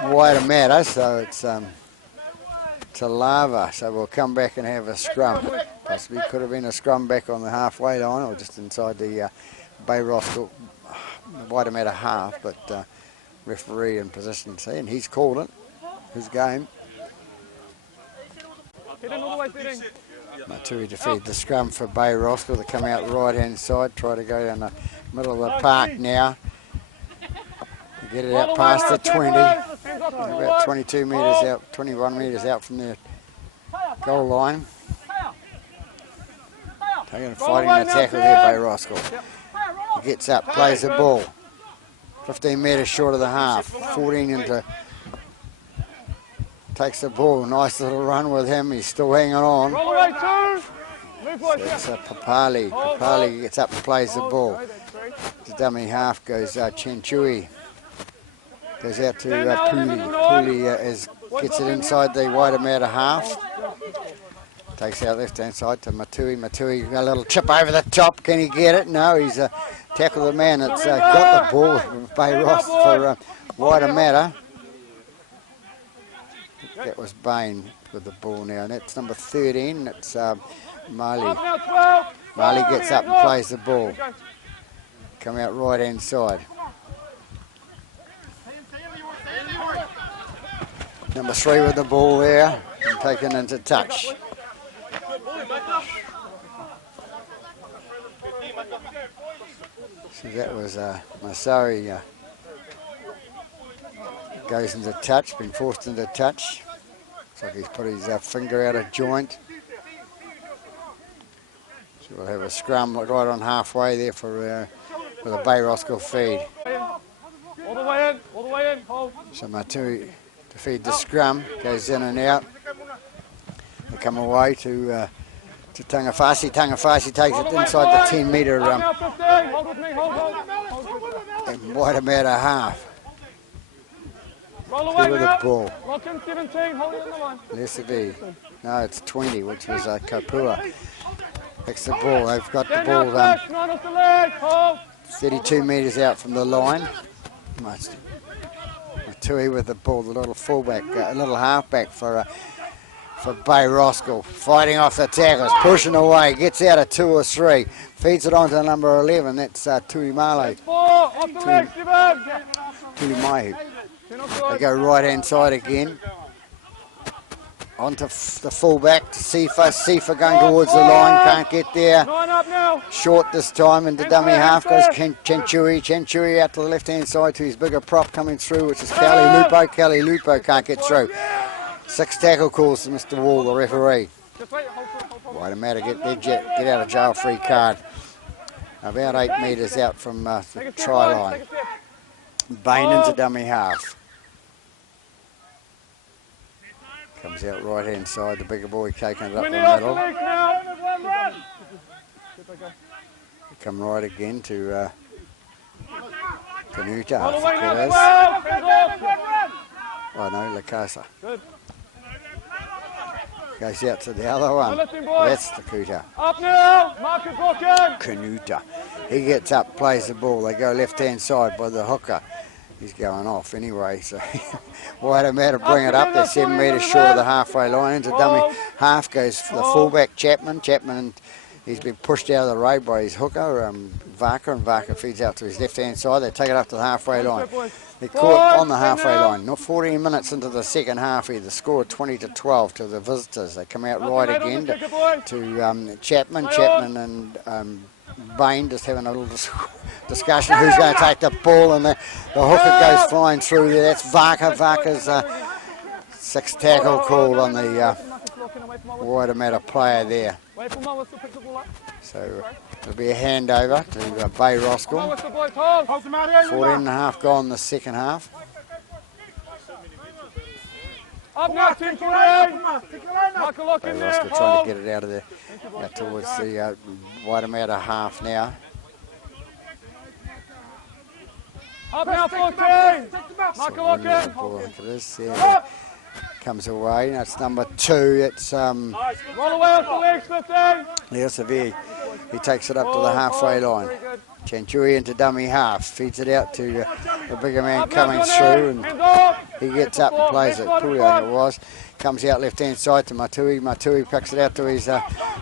waitemata. So it's to Lava. So we'll come back and have a scrum. Possibly could have been a scrum back on the halfway line, or just inside the Roskil waitemata half, but referee in position C, and he's called it. His game. Matui defeated the scrum for Roskil. They come out right-hand side, try to go down the middle of the park now. Get it out past the 20, about 22 metres out, 21 metres out from the goal line. Taking and fighting the tackle there by Roskil. He gets up, plays the ball. 15 metres short of the half, 14 into... Takes the ball, nice little run with him, he's still hanging on. So it's Papali. Papali gets up and plays the ball. The dummy half goes Chen Chui. Goes out to Puli. Puli gets it inside the waitemata half. Takes out left-hand side to Matui. Matui, a little chip over the top. Can he get it? No, he's tackled the man that's got the ball for waitemata. That was Bain with the ball now, and that's number 13. That's Mali. Mali gets up and plays the ball. Come out right-hand side. Number 3 with the ball there, and taken into touch. So that was Masari goes into touch, been forced into touch. Looks like he's put his finger out of joint. So we'll have a scrum right on halfway there for the Roskil feed. All the way in, hold. So Matui to feed the scrum, goes in and out. They come away to Tangawhasi. Tangawhasi takes it inside the 10-metre waitemata half. Roll away with now. the ball. Lock in 17, hold it on the line. Lesavi. No, it's 20, which was Kapua. Picks the ball. They've got the ball 32 metres out from the line. Matui with the ball, the little fullback, a little halfback for Roskil. Fighting off the tackles, pushing away, gets out of 2 or 3. Feeds it on to number 11, that's Tui Male. Tui Mahi. They go right-hand side again. Onto the fullback to Sifa. Sifa going towards the line, can't get there. Short this time, into dummy half goes Chen Chui. Chen Chui out to the left-hand side to his bigger prop coming through, which is Kelly Lupo. Kelly Lupo can't get through. 6 tackle calls to Mr. Wall, the referee. Waitemata get out of jail free card. About 8 metres out from the try line. Bain into dummy half. Comes out right-hand side, the bigger boy taking it up the middle. Come right again to Canuta, All I the way think now, it is. well, hands off. Oh no, La Casa. Good. Goes out to the other one. Well, listen, boys. That's the Kuta. Up now, Marcus Rockin. Canuta. He gets up, plays the ball. They go left-hand side by the hooker. He's going off anyway, so waitemata bring it up. They're 7 metres short of the halfway line. Into dummy half goes for the fullback, Chapman. Chapman, he's been pushed out of the road by his hooker, Varka, and Varka feeds out to his left-hand side. They take it up to the halfway line. They're caught on the halfway line. Not 14 minutes into the second half here. The score 20-12 to the visitors. They come out right again to Chapman. Chapman and Bain just having a little discussion who's going to take the ball, and the hooker goes flying through there. That's Varka. Varka's sixth tackle call on the waitemata player there. So it'll be a handover to Bay Roskil. 14 and a half gone in the second half. Up now, Tim Bay Roskil trying to get it out of there towards the waitemata half now. Up now, 14. I think it is. Yeah. Comes away. That's number 2. It's Roll away off the legs, 15. Leosavir. He takes it up to the halfway line. Chanchui into dummy half. Feeds it out to the bigger man coming through, and he gets up and plays it. Puli, I think it was. Comes out left-hand side to Matui. Matui picks it out to his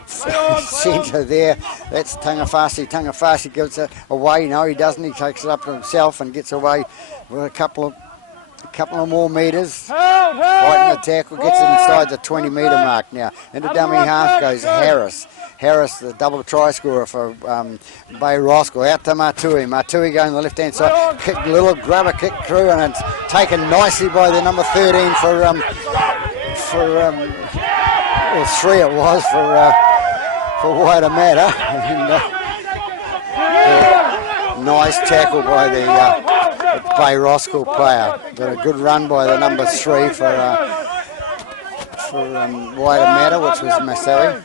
centre there. That's Tangafasi. Tangafasi gives it away. No, he doesn't. He takes it up to himself and gets away with a couple of more metres. Fighting the tackle, gets it inside the 20-metre mark now. Into dummy half goes Harris. Harris, the double try scorer for Bay Roskil. Out to Matui. Matui going the left-hand side. Little grabber kick through, and it's taken nicely by the number 13 for 3 it was for waitemata. Nice tackle by the Bay Roskil player. Got a good run by the number 3 for waitemata, which was Masawi.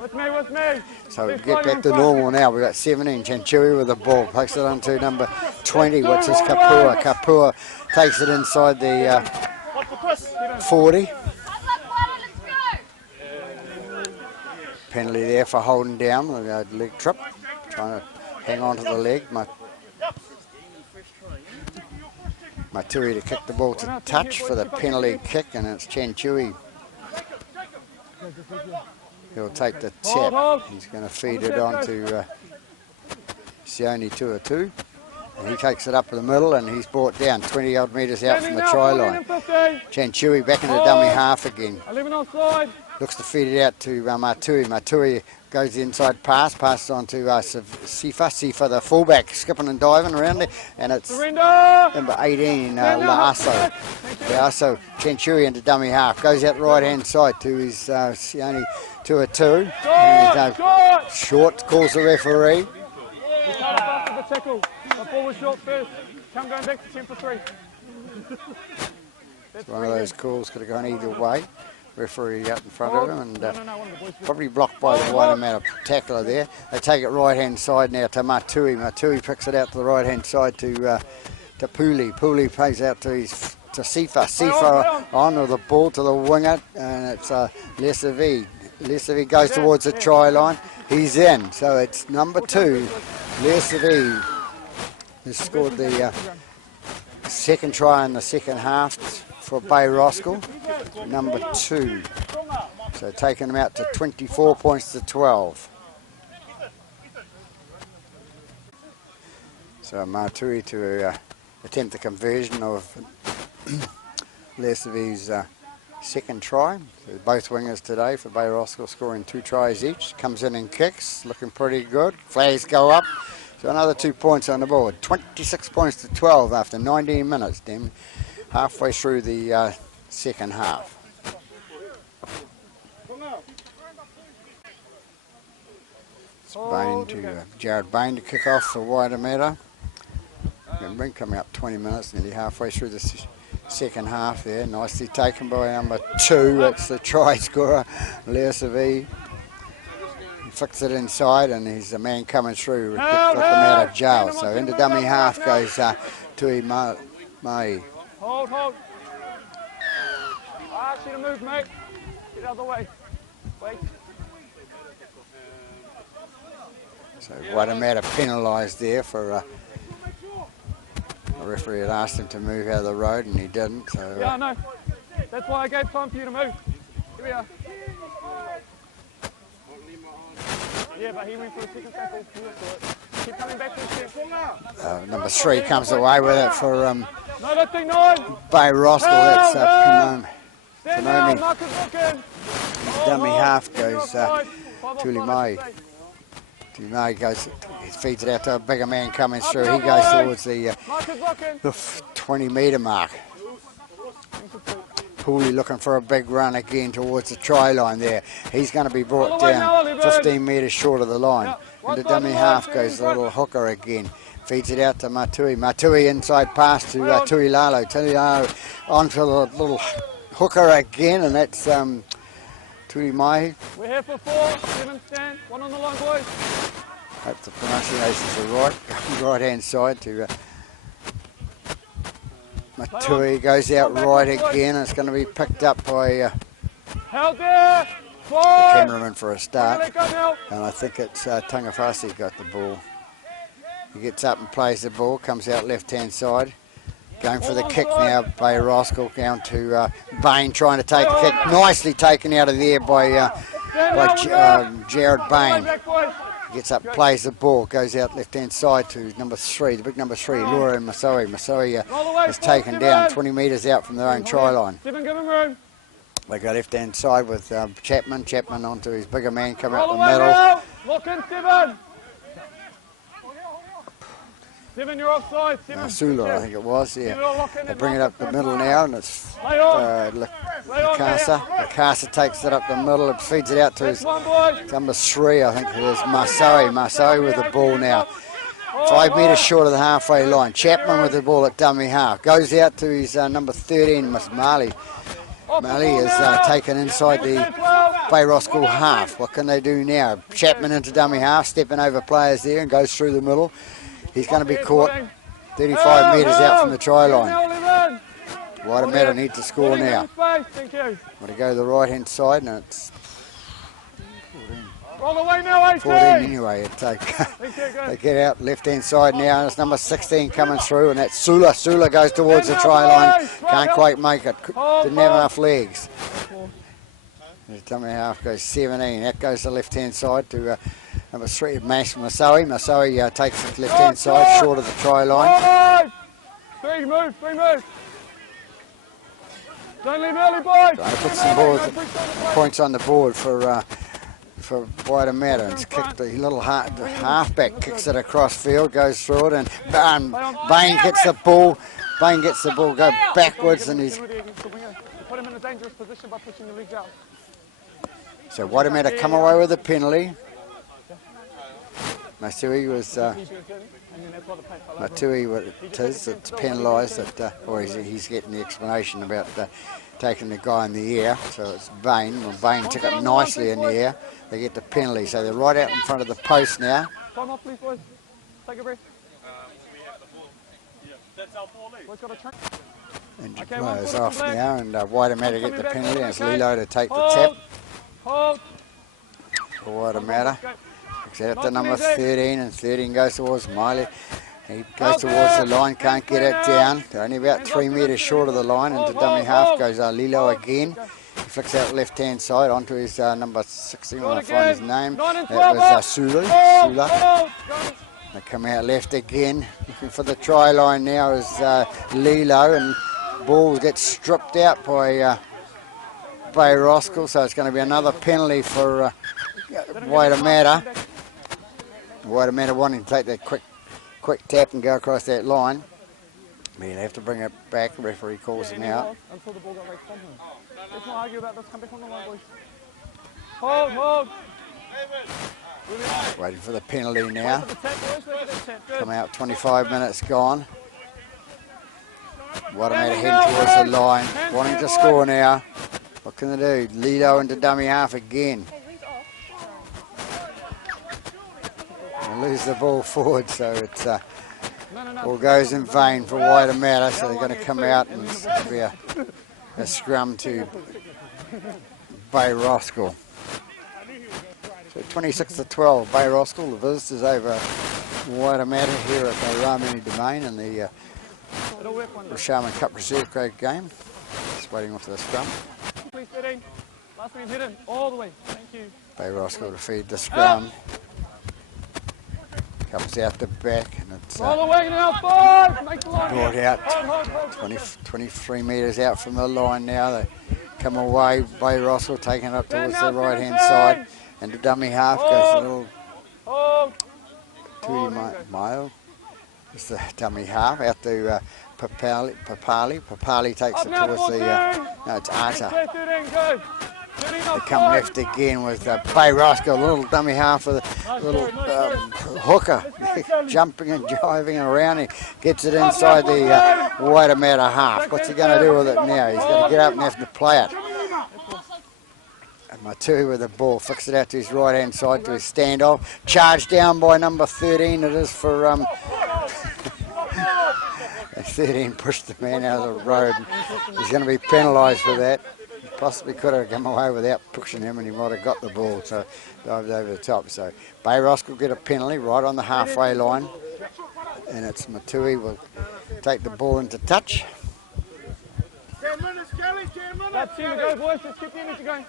With me. So we get back to normal now. We've got 17, Chanchui with the ball. Takes it on to number 20, which is Kapua. Kapua takes it inside the 40. Penalty there for holding down the leg trip. Trying to hang on to the leg. Matui to kick the ball to touch for the penalty kick, and it's Chanchui. He'll take the tap. He's going to feed it on to Sione Tuatu. And he takes it up to the middle, and he's brought down 20 odd metres out from the try line. Chanchui back into dummy half again. Looks to feed it out to Matui. Matui goes the inside passes on to Sifa. Sifa, the fullback, skipping and diving around there. And it's number 18, Laaso. Laaso, Chanchui into dummy half. Goes out the right-hand side to his Sione Tuatu. Short, calls the referee. The ball was short first. Come going back to 10 for 3. It's one of those calls, could have gone either way. Referee out in front of him, and probably blocked by the waitemata tackler there. They take it right-hand side now to Matui. Matui picks it out to the right-hand side to Puli. Puli plays out to Sifa. Sifa on with the ball to the winger, and it's Leservesl. Leservesl goes towards the try line. He's in, so it's number 2. Leservesl has scored the second try in the second half for Bay Roskil, number 2. So taking them out to 24 points to 12. So Matui to attempt the conversion of Leservesl's second try. So both wingers today for Bay Roskil scoring 2 tries each. Comes in and kicks, looking pretty good. Flags go up. So another 2 points on the board. 26 points to 12 after 19 minutes, damn. Halfway through the second half. It's Bain to Jared Bain to kick off for waitemata. Been coming up 20 minutes, nearly halfway through the second half there. Nicely taken by number 2. It's the try scorer, Leosavir. flicks it inside, and he's a man coming through. Got them out of jail. So into dummy half goes Tui Mai. Hold. I ask you to move, mate. Get out of the way. Wait. So waitemata penalised there for the referee had asked him to move out of the road and he didn't. So yeah, I know. That's why I gave time for you to move. Here we are. Yeah, but he went for a second tackle. Keep coming back to the check. number 3 comes away with it for No, that thing, no. Bay Roskil. That's Stand down, Pinomi. Marcus looking. Dummy half goes Tuli Mai. Tuli Mai goes, he feeds it out to a bigger man coming through. He goes towards the 20-metre mark. Pooley looking for a big run again towards the try line there. He's going to be brought down 15 metres short of the line. Into dummy half goes the little hooker again. Feeds it out to Matui. Matui inside pass to Tuilalo. Tuilalo onto the little hooker again, and that's Tuli Mai. We're here for 4. 7 stand. 1 on the line, boys. Hope the pronunciations are right. Right hand side to Matui. Goes out right again. It's going to be picked up by Held there. the cameraman for a start. Go, And I think it's Tangawhasi got the ball. He gets up and plays the ball, comes out left-hand side. Going for the kick now, Bay Roskil down to Bain, trying to take the kick. Nicely taken out of there by Jared Bain. Gets up, plays the ball, goes out left-hand side to number 3, the big number 3, Laura and Masawi. Masawi is taken down 20 metres out from their own try line. Give him room. They go left-hand side with Chapman. Chapman onto his bigger man, coming up the middle. Look in, 7. 7, you're offside. 7. Sula, I think it was, yeah. They bring it up the middle now, and it's Lay on. Lacasa. Lacasa takes it up the middle and feeds it out to his number 3, I think it is, Masawi. Masawi with the ball now. 5 metres short of the halfway line. Chapman with the ball at dummy half. Goes out to his number 13, Miss Marley. Marley is taken inside the Bay Roskil half. What can they do now? Chapman into dummy half, stepping over players there and goes through the middle. He's going to be caught 35 metres out from the try line. Waitemata need to score now. Want to go to the right hand side, and it's 14 anyway. They get out left hand side now, and it's number 16 coming through, and that's Sula. Sula goes towards the try line, can't quite make it, didn't have enough legs. The dummy half goes 17, that goes to the left hand side to number 3, Masawi. Masawi takes it left hand side, short of the try line. 3 move. Don't leave early, boys. Trying to put some points on the board for Waitemata. It's kicked the little halfback, kicks it across field, goes through it, and Bain gets the ball. Bain gets the ball, go backwards, and he's. Put him in a dangerous position by pushing the legs out. So Waitemata come away with a penalty. Matui was it's penalised that, or he's getting the explanation about taking the guy in the air. So it's Bain. Well, Bain took it nicely in the air. They get the penalty. So they're right out in front of the post now. Time off, please, boys. Take a breath. And players off now, and Waitemata get the penalty, and it's Lilo to take the tap. Hold. For Waitemata. Kicks out to number 13, and 13 goes towards Miley. He goes towards the line, can't get it down. They're only about 3 metres short of the line. Into dummy half goes Lilo again. He flicks out left-hand side onto his number 16, I want to find his name. That was Sula. They come out left again. Looking for the try line now is Lilo, and ball gets stripped out by Bay Roskil, so it's going to be another penalty for Waitemata. Waitemata wanting to take that quick tap and go across that line. But he'll have to bring it back. The referee calls him out. Until the ball got raked from him. Let's not argue about this. Come back on the line, boys. Hold. Waiting for the penalty now. Come out, 25 minutes gone. Waitemata heading towards the line, wanting to score now. What can they do? Lido into dummy half again. and lose the ball forward, so it's No. all goes in vain for Waitemata, so they're going to come out and it's going to be a scrum to Bay Roskil. So 26-12, Bay Roskil, the visitors over Waitemata here at the Ramini Domain in the Sharman Cup Reserve Grade game. Just waiting off the scrum. Please, 13. Last man hidden all the way. Thank you. Bay Roskil to feed the scrum. Comes out the back and it's All the way now, boys. Make the line. brought out Hold. 23 metres out from the line now. They come away, Bay Roskil taking it up towards the right hand side, and the dummy half goes a little too mile. It's the dummy half out to Papali. Papali takes it towards the no, it's Arta. They come left again with Bay Roskil, a little dummy half of the little hooker, jumping and jiving around. He gets it inside the Waitemata half. What's he going to do with it now? He's going to get up and have to play it. And Matui with the ball, flicks it out to his right hand side to his standoff. Charged down by number 13. It is for 13 pushed the man out of the road. He's going to be penalised for that. Possibly could have come away without pushing him and he might have got the ball, so dived over the top. So Bay Roskil get a penalty right on the halfway line, and it's Matui will take the ball into touch. 10 minutes, Kelly, 10 minutes. That's you, go boys, just keep the energy going.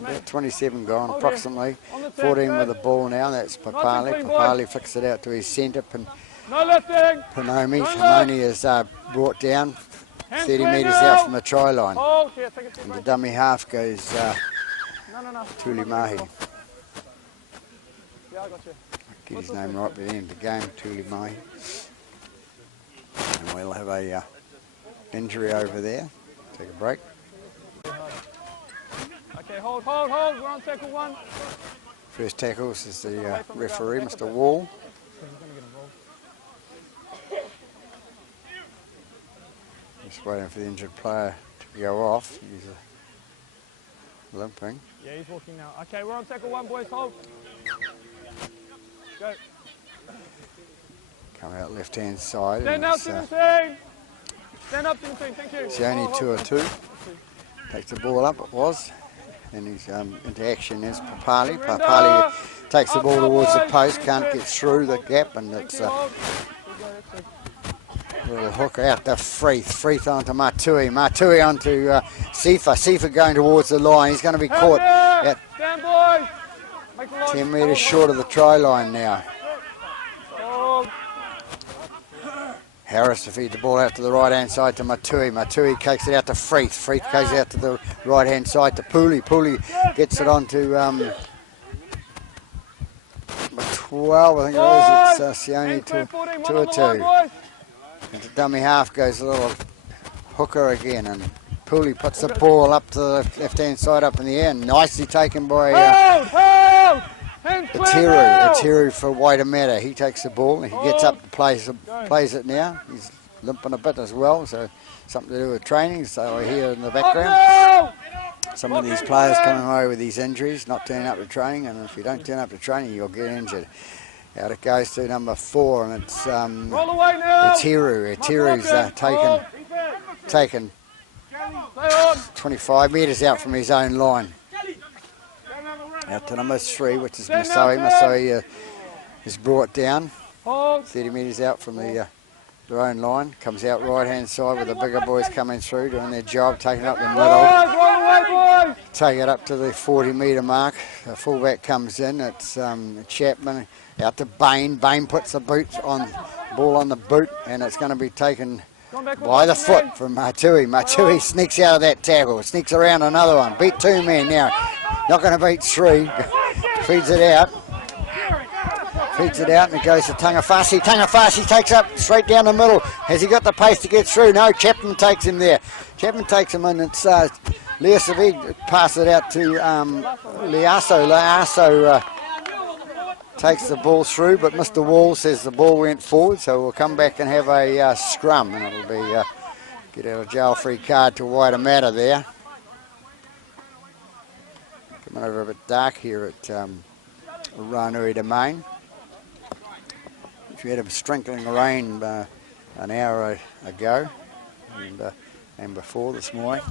About 27 gone approximately, 14 with the ball now, that's Papali. Papali flicks it out to his centre, Panomi. Panomi is brought down 30 metres out from the try line. And the dummy half goes Tulimahi. Yeah, I got you. Get his name right by the end of the game, Tulimahi. And we'll have a injury over there. Take a break. Okay, hold. We're on tackle 1. First tackles is the referee, Mr. Wall. Just waiting for the injured player to go off. He's limping. Yeah, he's walking now. Okay, we're on tackle 1, boys. Hold. Go. Come out left-hand side. Stand up, Timothy. Stand up, Timothy. Thank you. It's only 2-2. Takes the ball up, it was. And he's into action is Papali. Papali takes the ball towards the post, can't get through the gap, and it's little hooker out to Freeth onto Matui. Matui onto Sifa. Sifa going towards the line. He's going to be caught at 10 metres short of the try line now. Harris to feed the ball out to the right hand side to Matui. Matui takes it out to Freeth. Freeth goes out to the right hand side to Pooley. Pooley gets it on to 12, I think it is. It's Sione 2-2. And the dummy half goes a little hooker again, and Pooley puts the ball up to the left-hand side up in the air. Nicely taken by Atiru for Waitemata. He takes the ball and he gets up and plays it now. He's limping a bit as well, so something to do with training. So I hear in the background some of these players coming away with these injuries, not turning up to training, and if you don't turn up to training, you'll get injured. Out it goes to number 4, and it's Atiru. Atiru's taken 25 metres out from his own line. Out to number 3, which is Masoi. Masoi is brought down 30 metres out from their own line. Comes out right hand side with the bigger boys coming through, doing their job, taking up the middle. Take it up to the 40 metre mark. The fullback comes in. It's Chapman out to Bain. Bain puts the ball on the boot, and it's going to be taken by the foot from Matui. Matui sneaks out of that tackle, sneaks around another one. Beat 2 men now. Not going to beat 3. Feeds it out. And it goes to Tangafasi. Tangafasi takes up straight down the middle. Has he got the pace to get through? No, Chapman takes him there. Chapman takes him in. It's Leasavi passes it out to Liasso. Liasso takes the ball through, but Mr. Wall says the ball went forward, so we'll come back and have a scrum, and it'll be get out a jail-free card to Waitemata there. Coming over a bit dark here at Ranui Domain. We had a sprinkling of rain an hour ago and before this morning.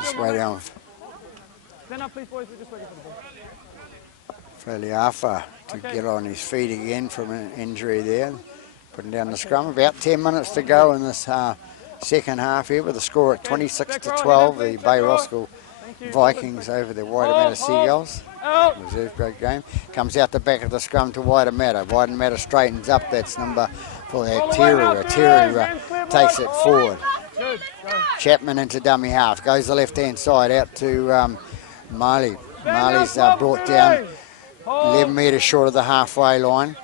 Just waiting on Stand up, please, boys. We're just waiting for the ball. Feliafa to get on his feet again from an injury there. Putting down the scrum. About 10 minutes to go in this second half here with the score at 26-12. The Bay Roskil Vikings over the Waitemata Seagulls. Reserve grade game. Comes out the back of the scrum to Waitemata. Waitemata straightens up. That's number for Teru. Teru takes it forward. Chapman into dummy half. Goes the left hand side out to Marley. Marley's brought down 11 metres short of the halfway line.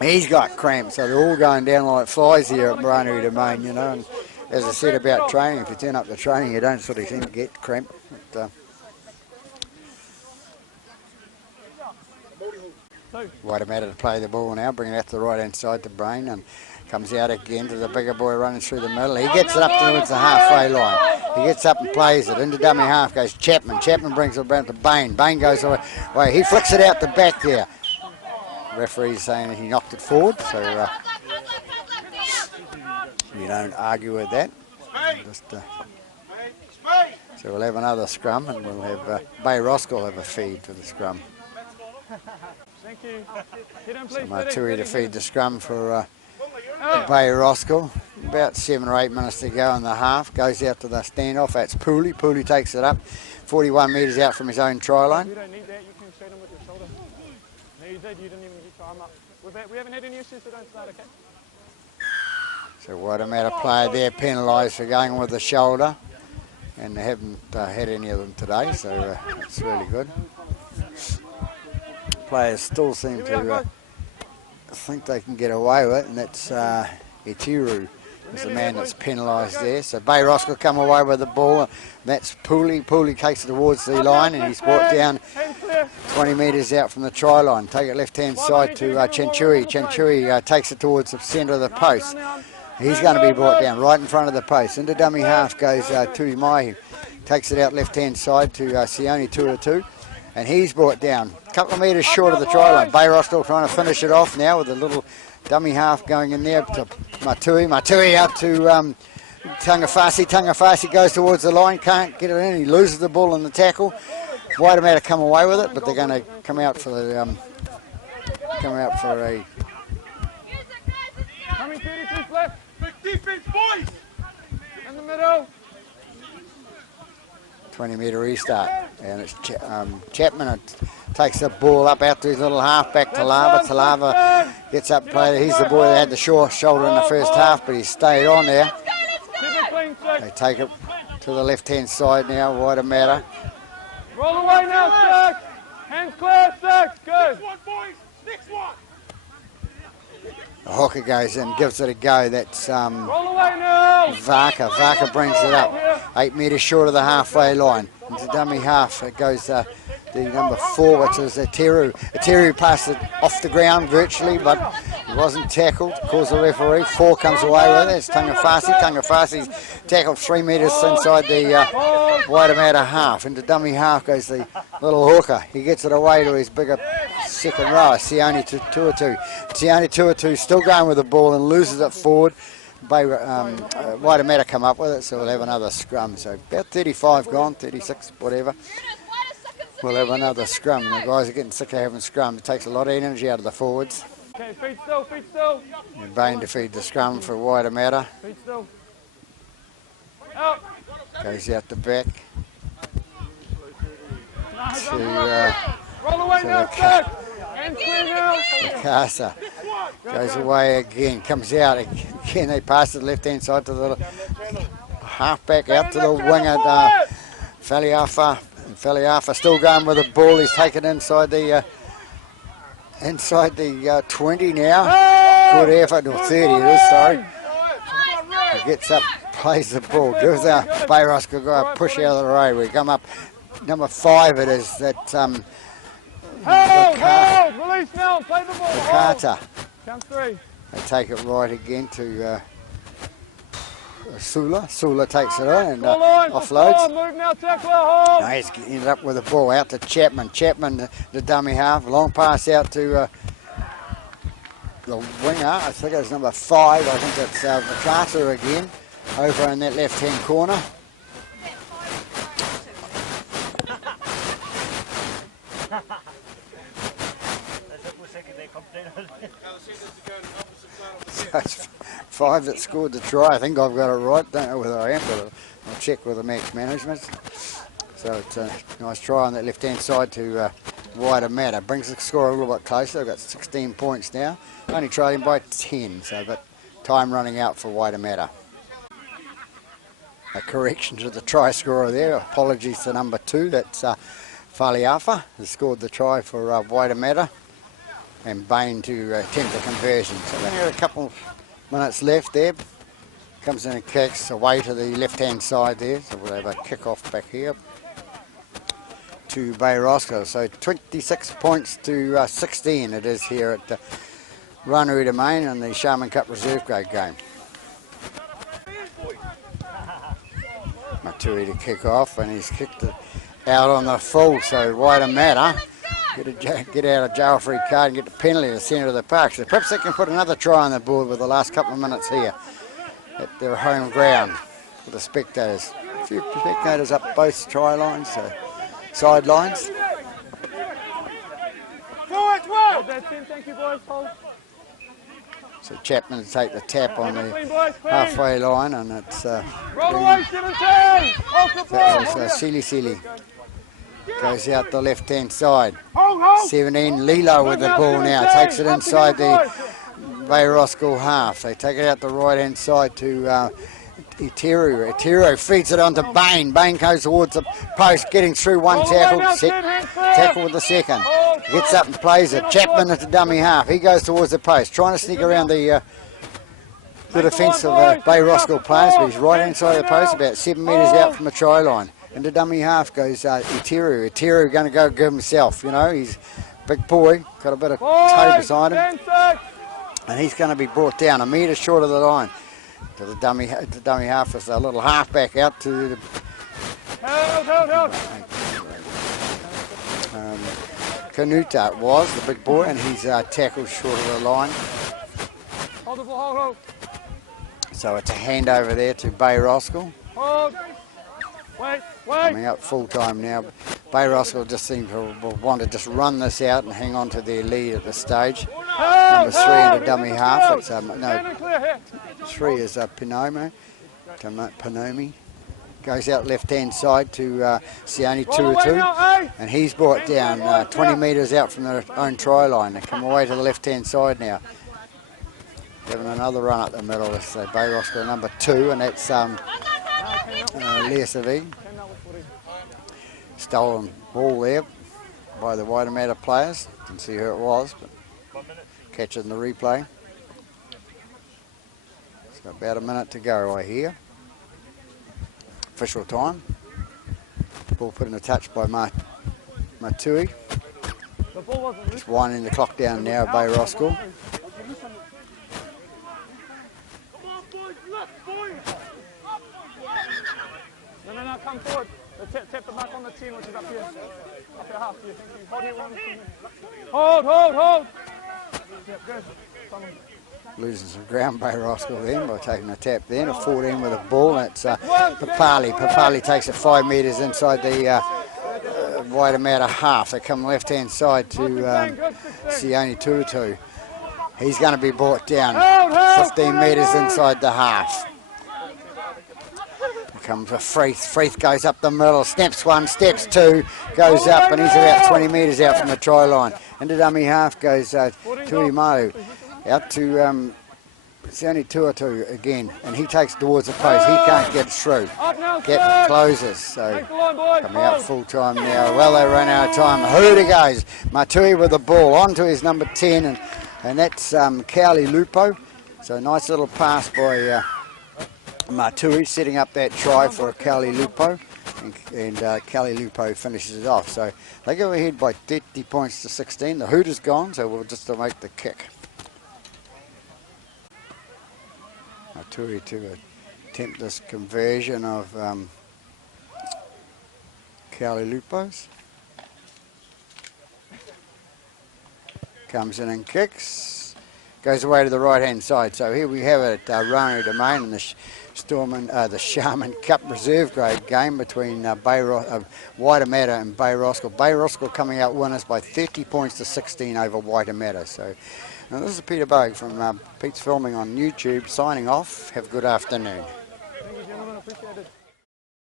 He's got cramps, so they're all going down like flies here at Ranui Domain, you know. And as I said about training, if you turn up to training, you don't sort of seem to get cramp. But, Waitemata to play the ball now, bring it out to the right hand side to Brain, and comes out again to the bigger boy running through the middle. He gets it up towards the halfway line. He gets up and plays it. Into dummy half goes Chapman. Chapman brings it around to Bain. Bain goes away. He flicks it out the back there. Referee's saying he knocked it forward, so you don't argue with that. Just, so we'll have another scrum, and we'll have Bay Roskil have a feed for the scrum. Thank you. So Matui to feed the scrum for Bay Roskil. About 7 or 8 minutes to go in the half. Goes out to the standoff. That's Pooley. Pooley takes it up. 41 metres out from his own try line. You don't need that. You can straight him with your shoulder. No, you did. You didn't even get your arm up. We haven't had any issues, so don't start, okay? So Waitemata player there penalised for going with the shoulder. And they haven't had any of them today, so it's really good. Players still seem to think they can get away with it, and that's Itiru is the man that's penalised there. So Bay Roskil come away with the ball. That's Pooley. Pooley takes it towards the line, and he's brought down 20 metres out from the try line. Take it left-hand side to Chenchui. Chenchui takes it towards the centre of the post. He's going to be brought down right in front of the post. Into dummy half goes Tuimai. Takes it out left-hand side to Sione Tuatu. And he's brought down a couple of metres short of the try line. Bay Roskil trying to finish it off now with a little dummy half going in there to Matui. Matui out to Tangafasi. Tangafasi goes towards the line, can't get it in. He loses the ball in the tackle. Waitemata come away with it, but they're going to come out for a Coming 32 left. Big defense, boys. In the middle. 20-metre restart, and it's Chapman takes the ball up out to his little half back to Lava. Talava gets up, play. He's the boy that had the short shoulder in the first half, but he stayed on there. They take it to the left-hand side now. Waitemata. Roll away now, Six. Hands clear, Six. Good. Next one, boys. Next one. The hooker goes in, gives it a go. That's Roll away now. Varka. Varka brings it up 8 metres short of the halfway line. Into dummy half. It goes the number 4, which is Teru. Teru passed it off the ground virtually, but he wasn't tackled. Calls the referee. 4 comes away with it. It's Tangafasi. Tangafasi's tackled 3 metres inside the Waitemata half. Into dummy half goes the little hooker. He gets it away to his bigger second rower, Sione Tuatu. Sione Tuatu still going with the ball and loses it forward. Waitemata come up with it, so we'll have another scrum. So about 35 gone, 36, whatever. We'll have another scrum. The guys are getting sick of having scrum. It takes a lot of energy out of the forwards. Okay, feet still, feet still. And Bain to feed the scrum for Waitemata. Feet still. Out. Goes out the back. Roll away now, Six. Hands clear now. Casa goes away again, comes out again. They pass it left-hand side to the half-back, out to the wing at Faliafa. And Faliafa still going with the ball. He's taken inside the 20 now. Good effort, or 30 it is, sorry. He gets up, plays the ball, gives our Bay Roskil go a push out of the road. We come up, number 5 it is, that Hold! Release now, play the ball. Carter. Count 3. They take it right again to Sula takes it on and Line, offloads. move now, tackler, hold. No, he's ended up with the ball out to Chapman. Chapman, the dummy half. Long pass out to the winger. I think it's number 5. I think it's MacArthur again. Over in that left-hand corner. So it's 5 that scored the try. I think I've got it right. Don't know whether I am, but I'll check with the match management. So it's a nice try on that left-hand side to waitemata. Brings the score a little bit closer. They've got 16 points now. Only trailing by 10, so but time running out for waitemata. A correction to the try scorer there. Apologies to number 2. That's Faliafa has scored the try for waitemata. And Bain to attempt the conversion. So we only had a couple minutes left there. Comes in and kicks away to the left-hand side there. So we'll have a kick-off back here to Roskil. So 26 points to 16 it is here at the Runnery Domain in the Sharman Cup Reserve Grade game. Matui to kick off, and he's kicked it out on the full. So waitemata get out of jail free card and get the penalty in the centre of the park. So perhaps they can put another try on the board with the last couple of minutes here at their home ground for the spectators. A few spectators up both try lines, sidelines. Thank you, boys. Hold. So Chapman to take the tap on the halfway line, and it's Roll away, 17. Silly. Goes out the left-hand side. Hold. 17, Lilo with the ball now. Takes it inside the Roskil half. They take it out the right-hand side to Itiru. Itiru feeds it onto Bain. Bain goes towards the post, getting through one tackle. Tackle with the second. Gets up and plays it. Chapman at the dummy half. He goes towards the post, trying to sneak around the defence of Roskil players, but he's right inside the post, about 7 metres out from the try line. And the dummy half goes Itiru. Itiru going to go give himself, you know. He's a big boy, got a bit of toe beside him. And he's going to be brought down a metre short of the line. To the dummy half is a little halfback out to the... Kanuta it was, the big boy, and he's tackled short of the line. Hold the ball, hold. So it's a handover there to Roskil. Hold. Wait. Coming up full time now. Roskil just seem to want to just run this out and hang on to their lead at this stage. Number 3 in the dummy half. It's 3 is Panomi. Goes out left-hand side to Sione Tuatu, and he's brought down 20 metres out from their own try line. They come away to the left-hand side now. Having another run up the middle. It's Roskil number 2, and that's reservesl. Stolen ball there by the waitemata players. Didn't see who it was, but catching the replay. It's got about a minute to go, I hear. Official time. Ball put in a touch by Matui. Just winding the clock down now by Roskil. No, come forward. Tap the mark on the 10, which is up here. Up your half here. Hold here, one. Hold. Yeah, good. Losing some ground by Roskil then by taking a tap then. A 14 with a ball. That's Papali. Papali takes it 5 metres inside the waitemata half. They come left-hand side to Sione Tuatu. He's going to be brought down 15 metres inside the half. Comes a Freeth goes up the middle, snaps 1, steps 2, goes up, and he's about 20 metres out from the try line. Into dummy half goes Tuimalu, out to Sione Tuatu again, and he takes towards the post. He can't get through. Gap closes, so coming out full time now. Well, they run out of time. Hooter goes. Matui with the ball onto his number 10, and that's Cowley Lupo. So nice little pass by Matui, setting up that try for Cowley Lupo, and Cowley Lupo finishes it off. So they go ahead by 30 points to 16. The Hooters gone, so we'll just make the kick. Matui to attempt this conversion of Lupos. Comes in and kicks. Goes away to the right hand side. So here we have it at Roanoke Domain in the the Sharman Cup Reserve Grade game between Waitemata and Bay Roskil. Bay Roskil coming out winners by 30 points to 16 over Waitemata. So now this is Peter Bogue from Pete's Filming on YouTube signing off. Have a good afternoon. Thank you, gentlemen. Appreciate it.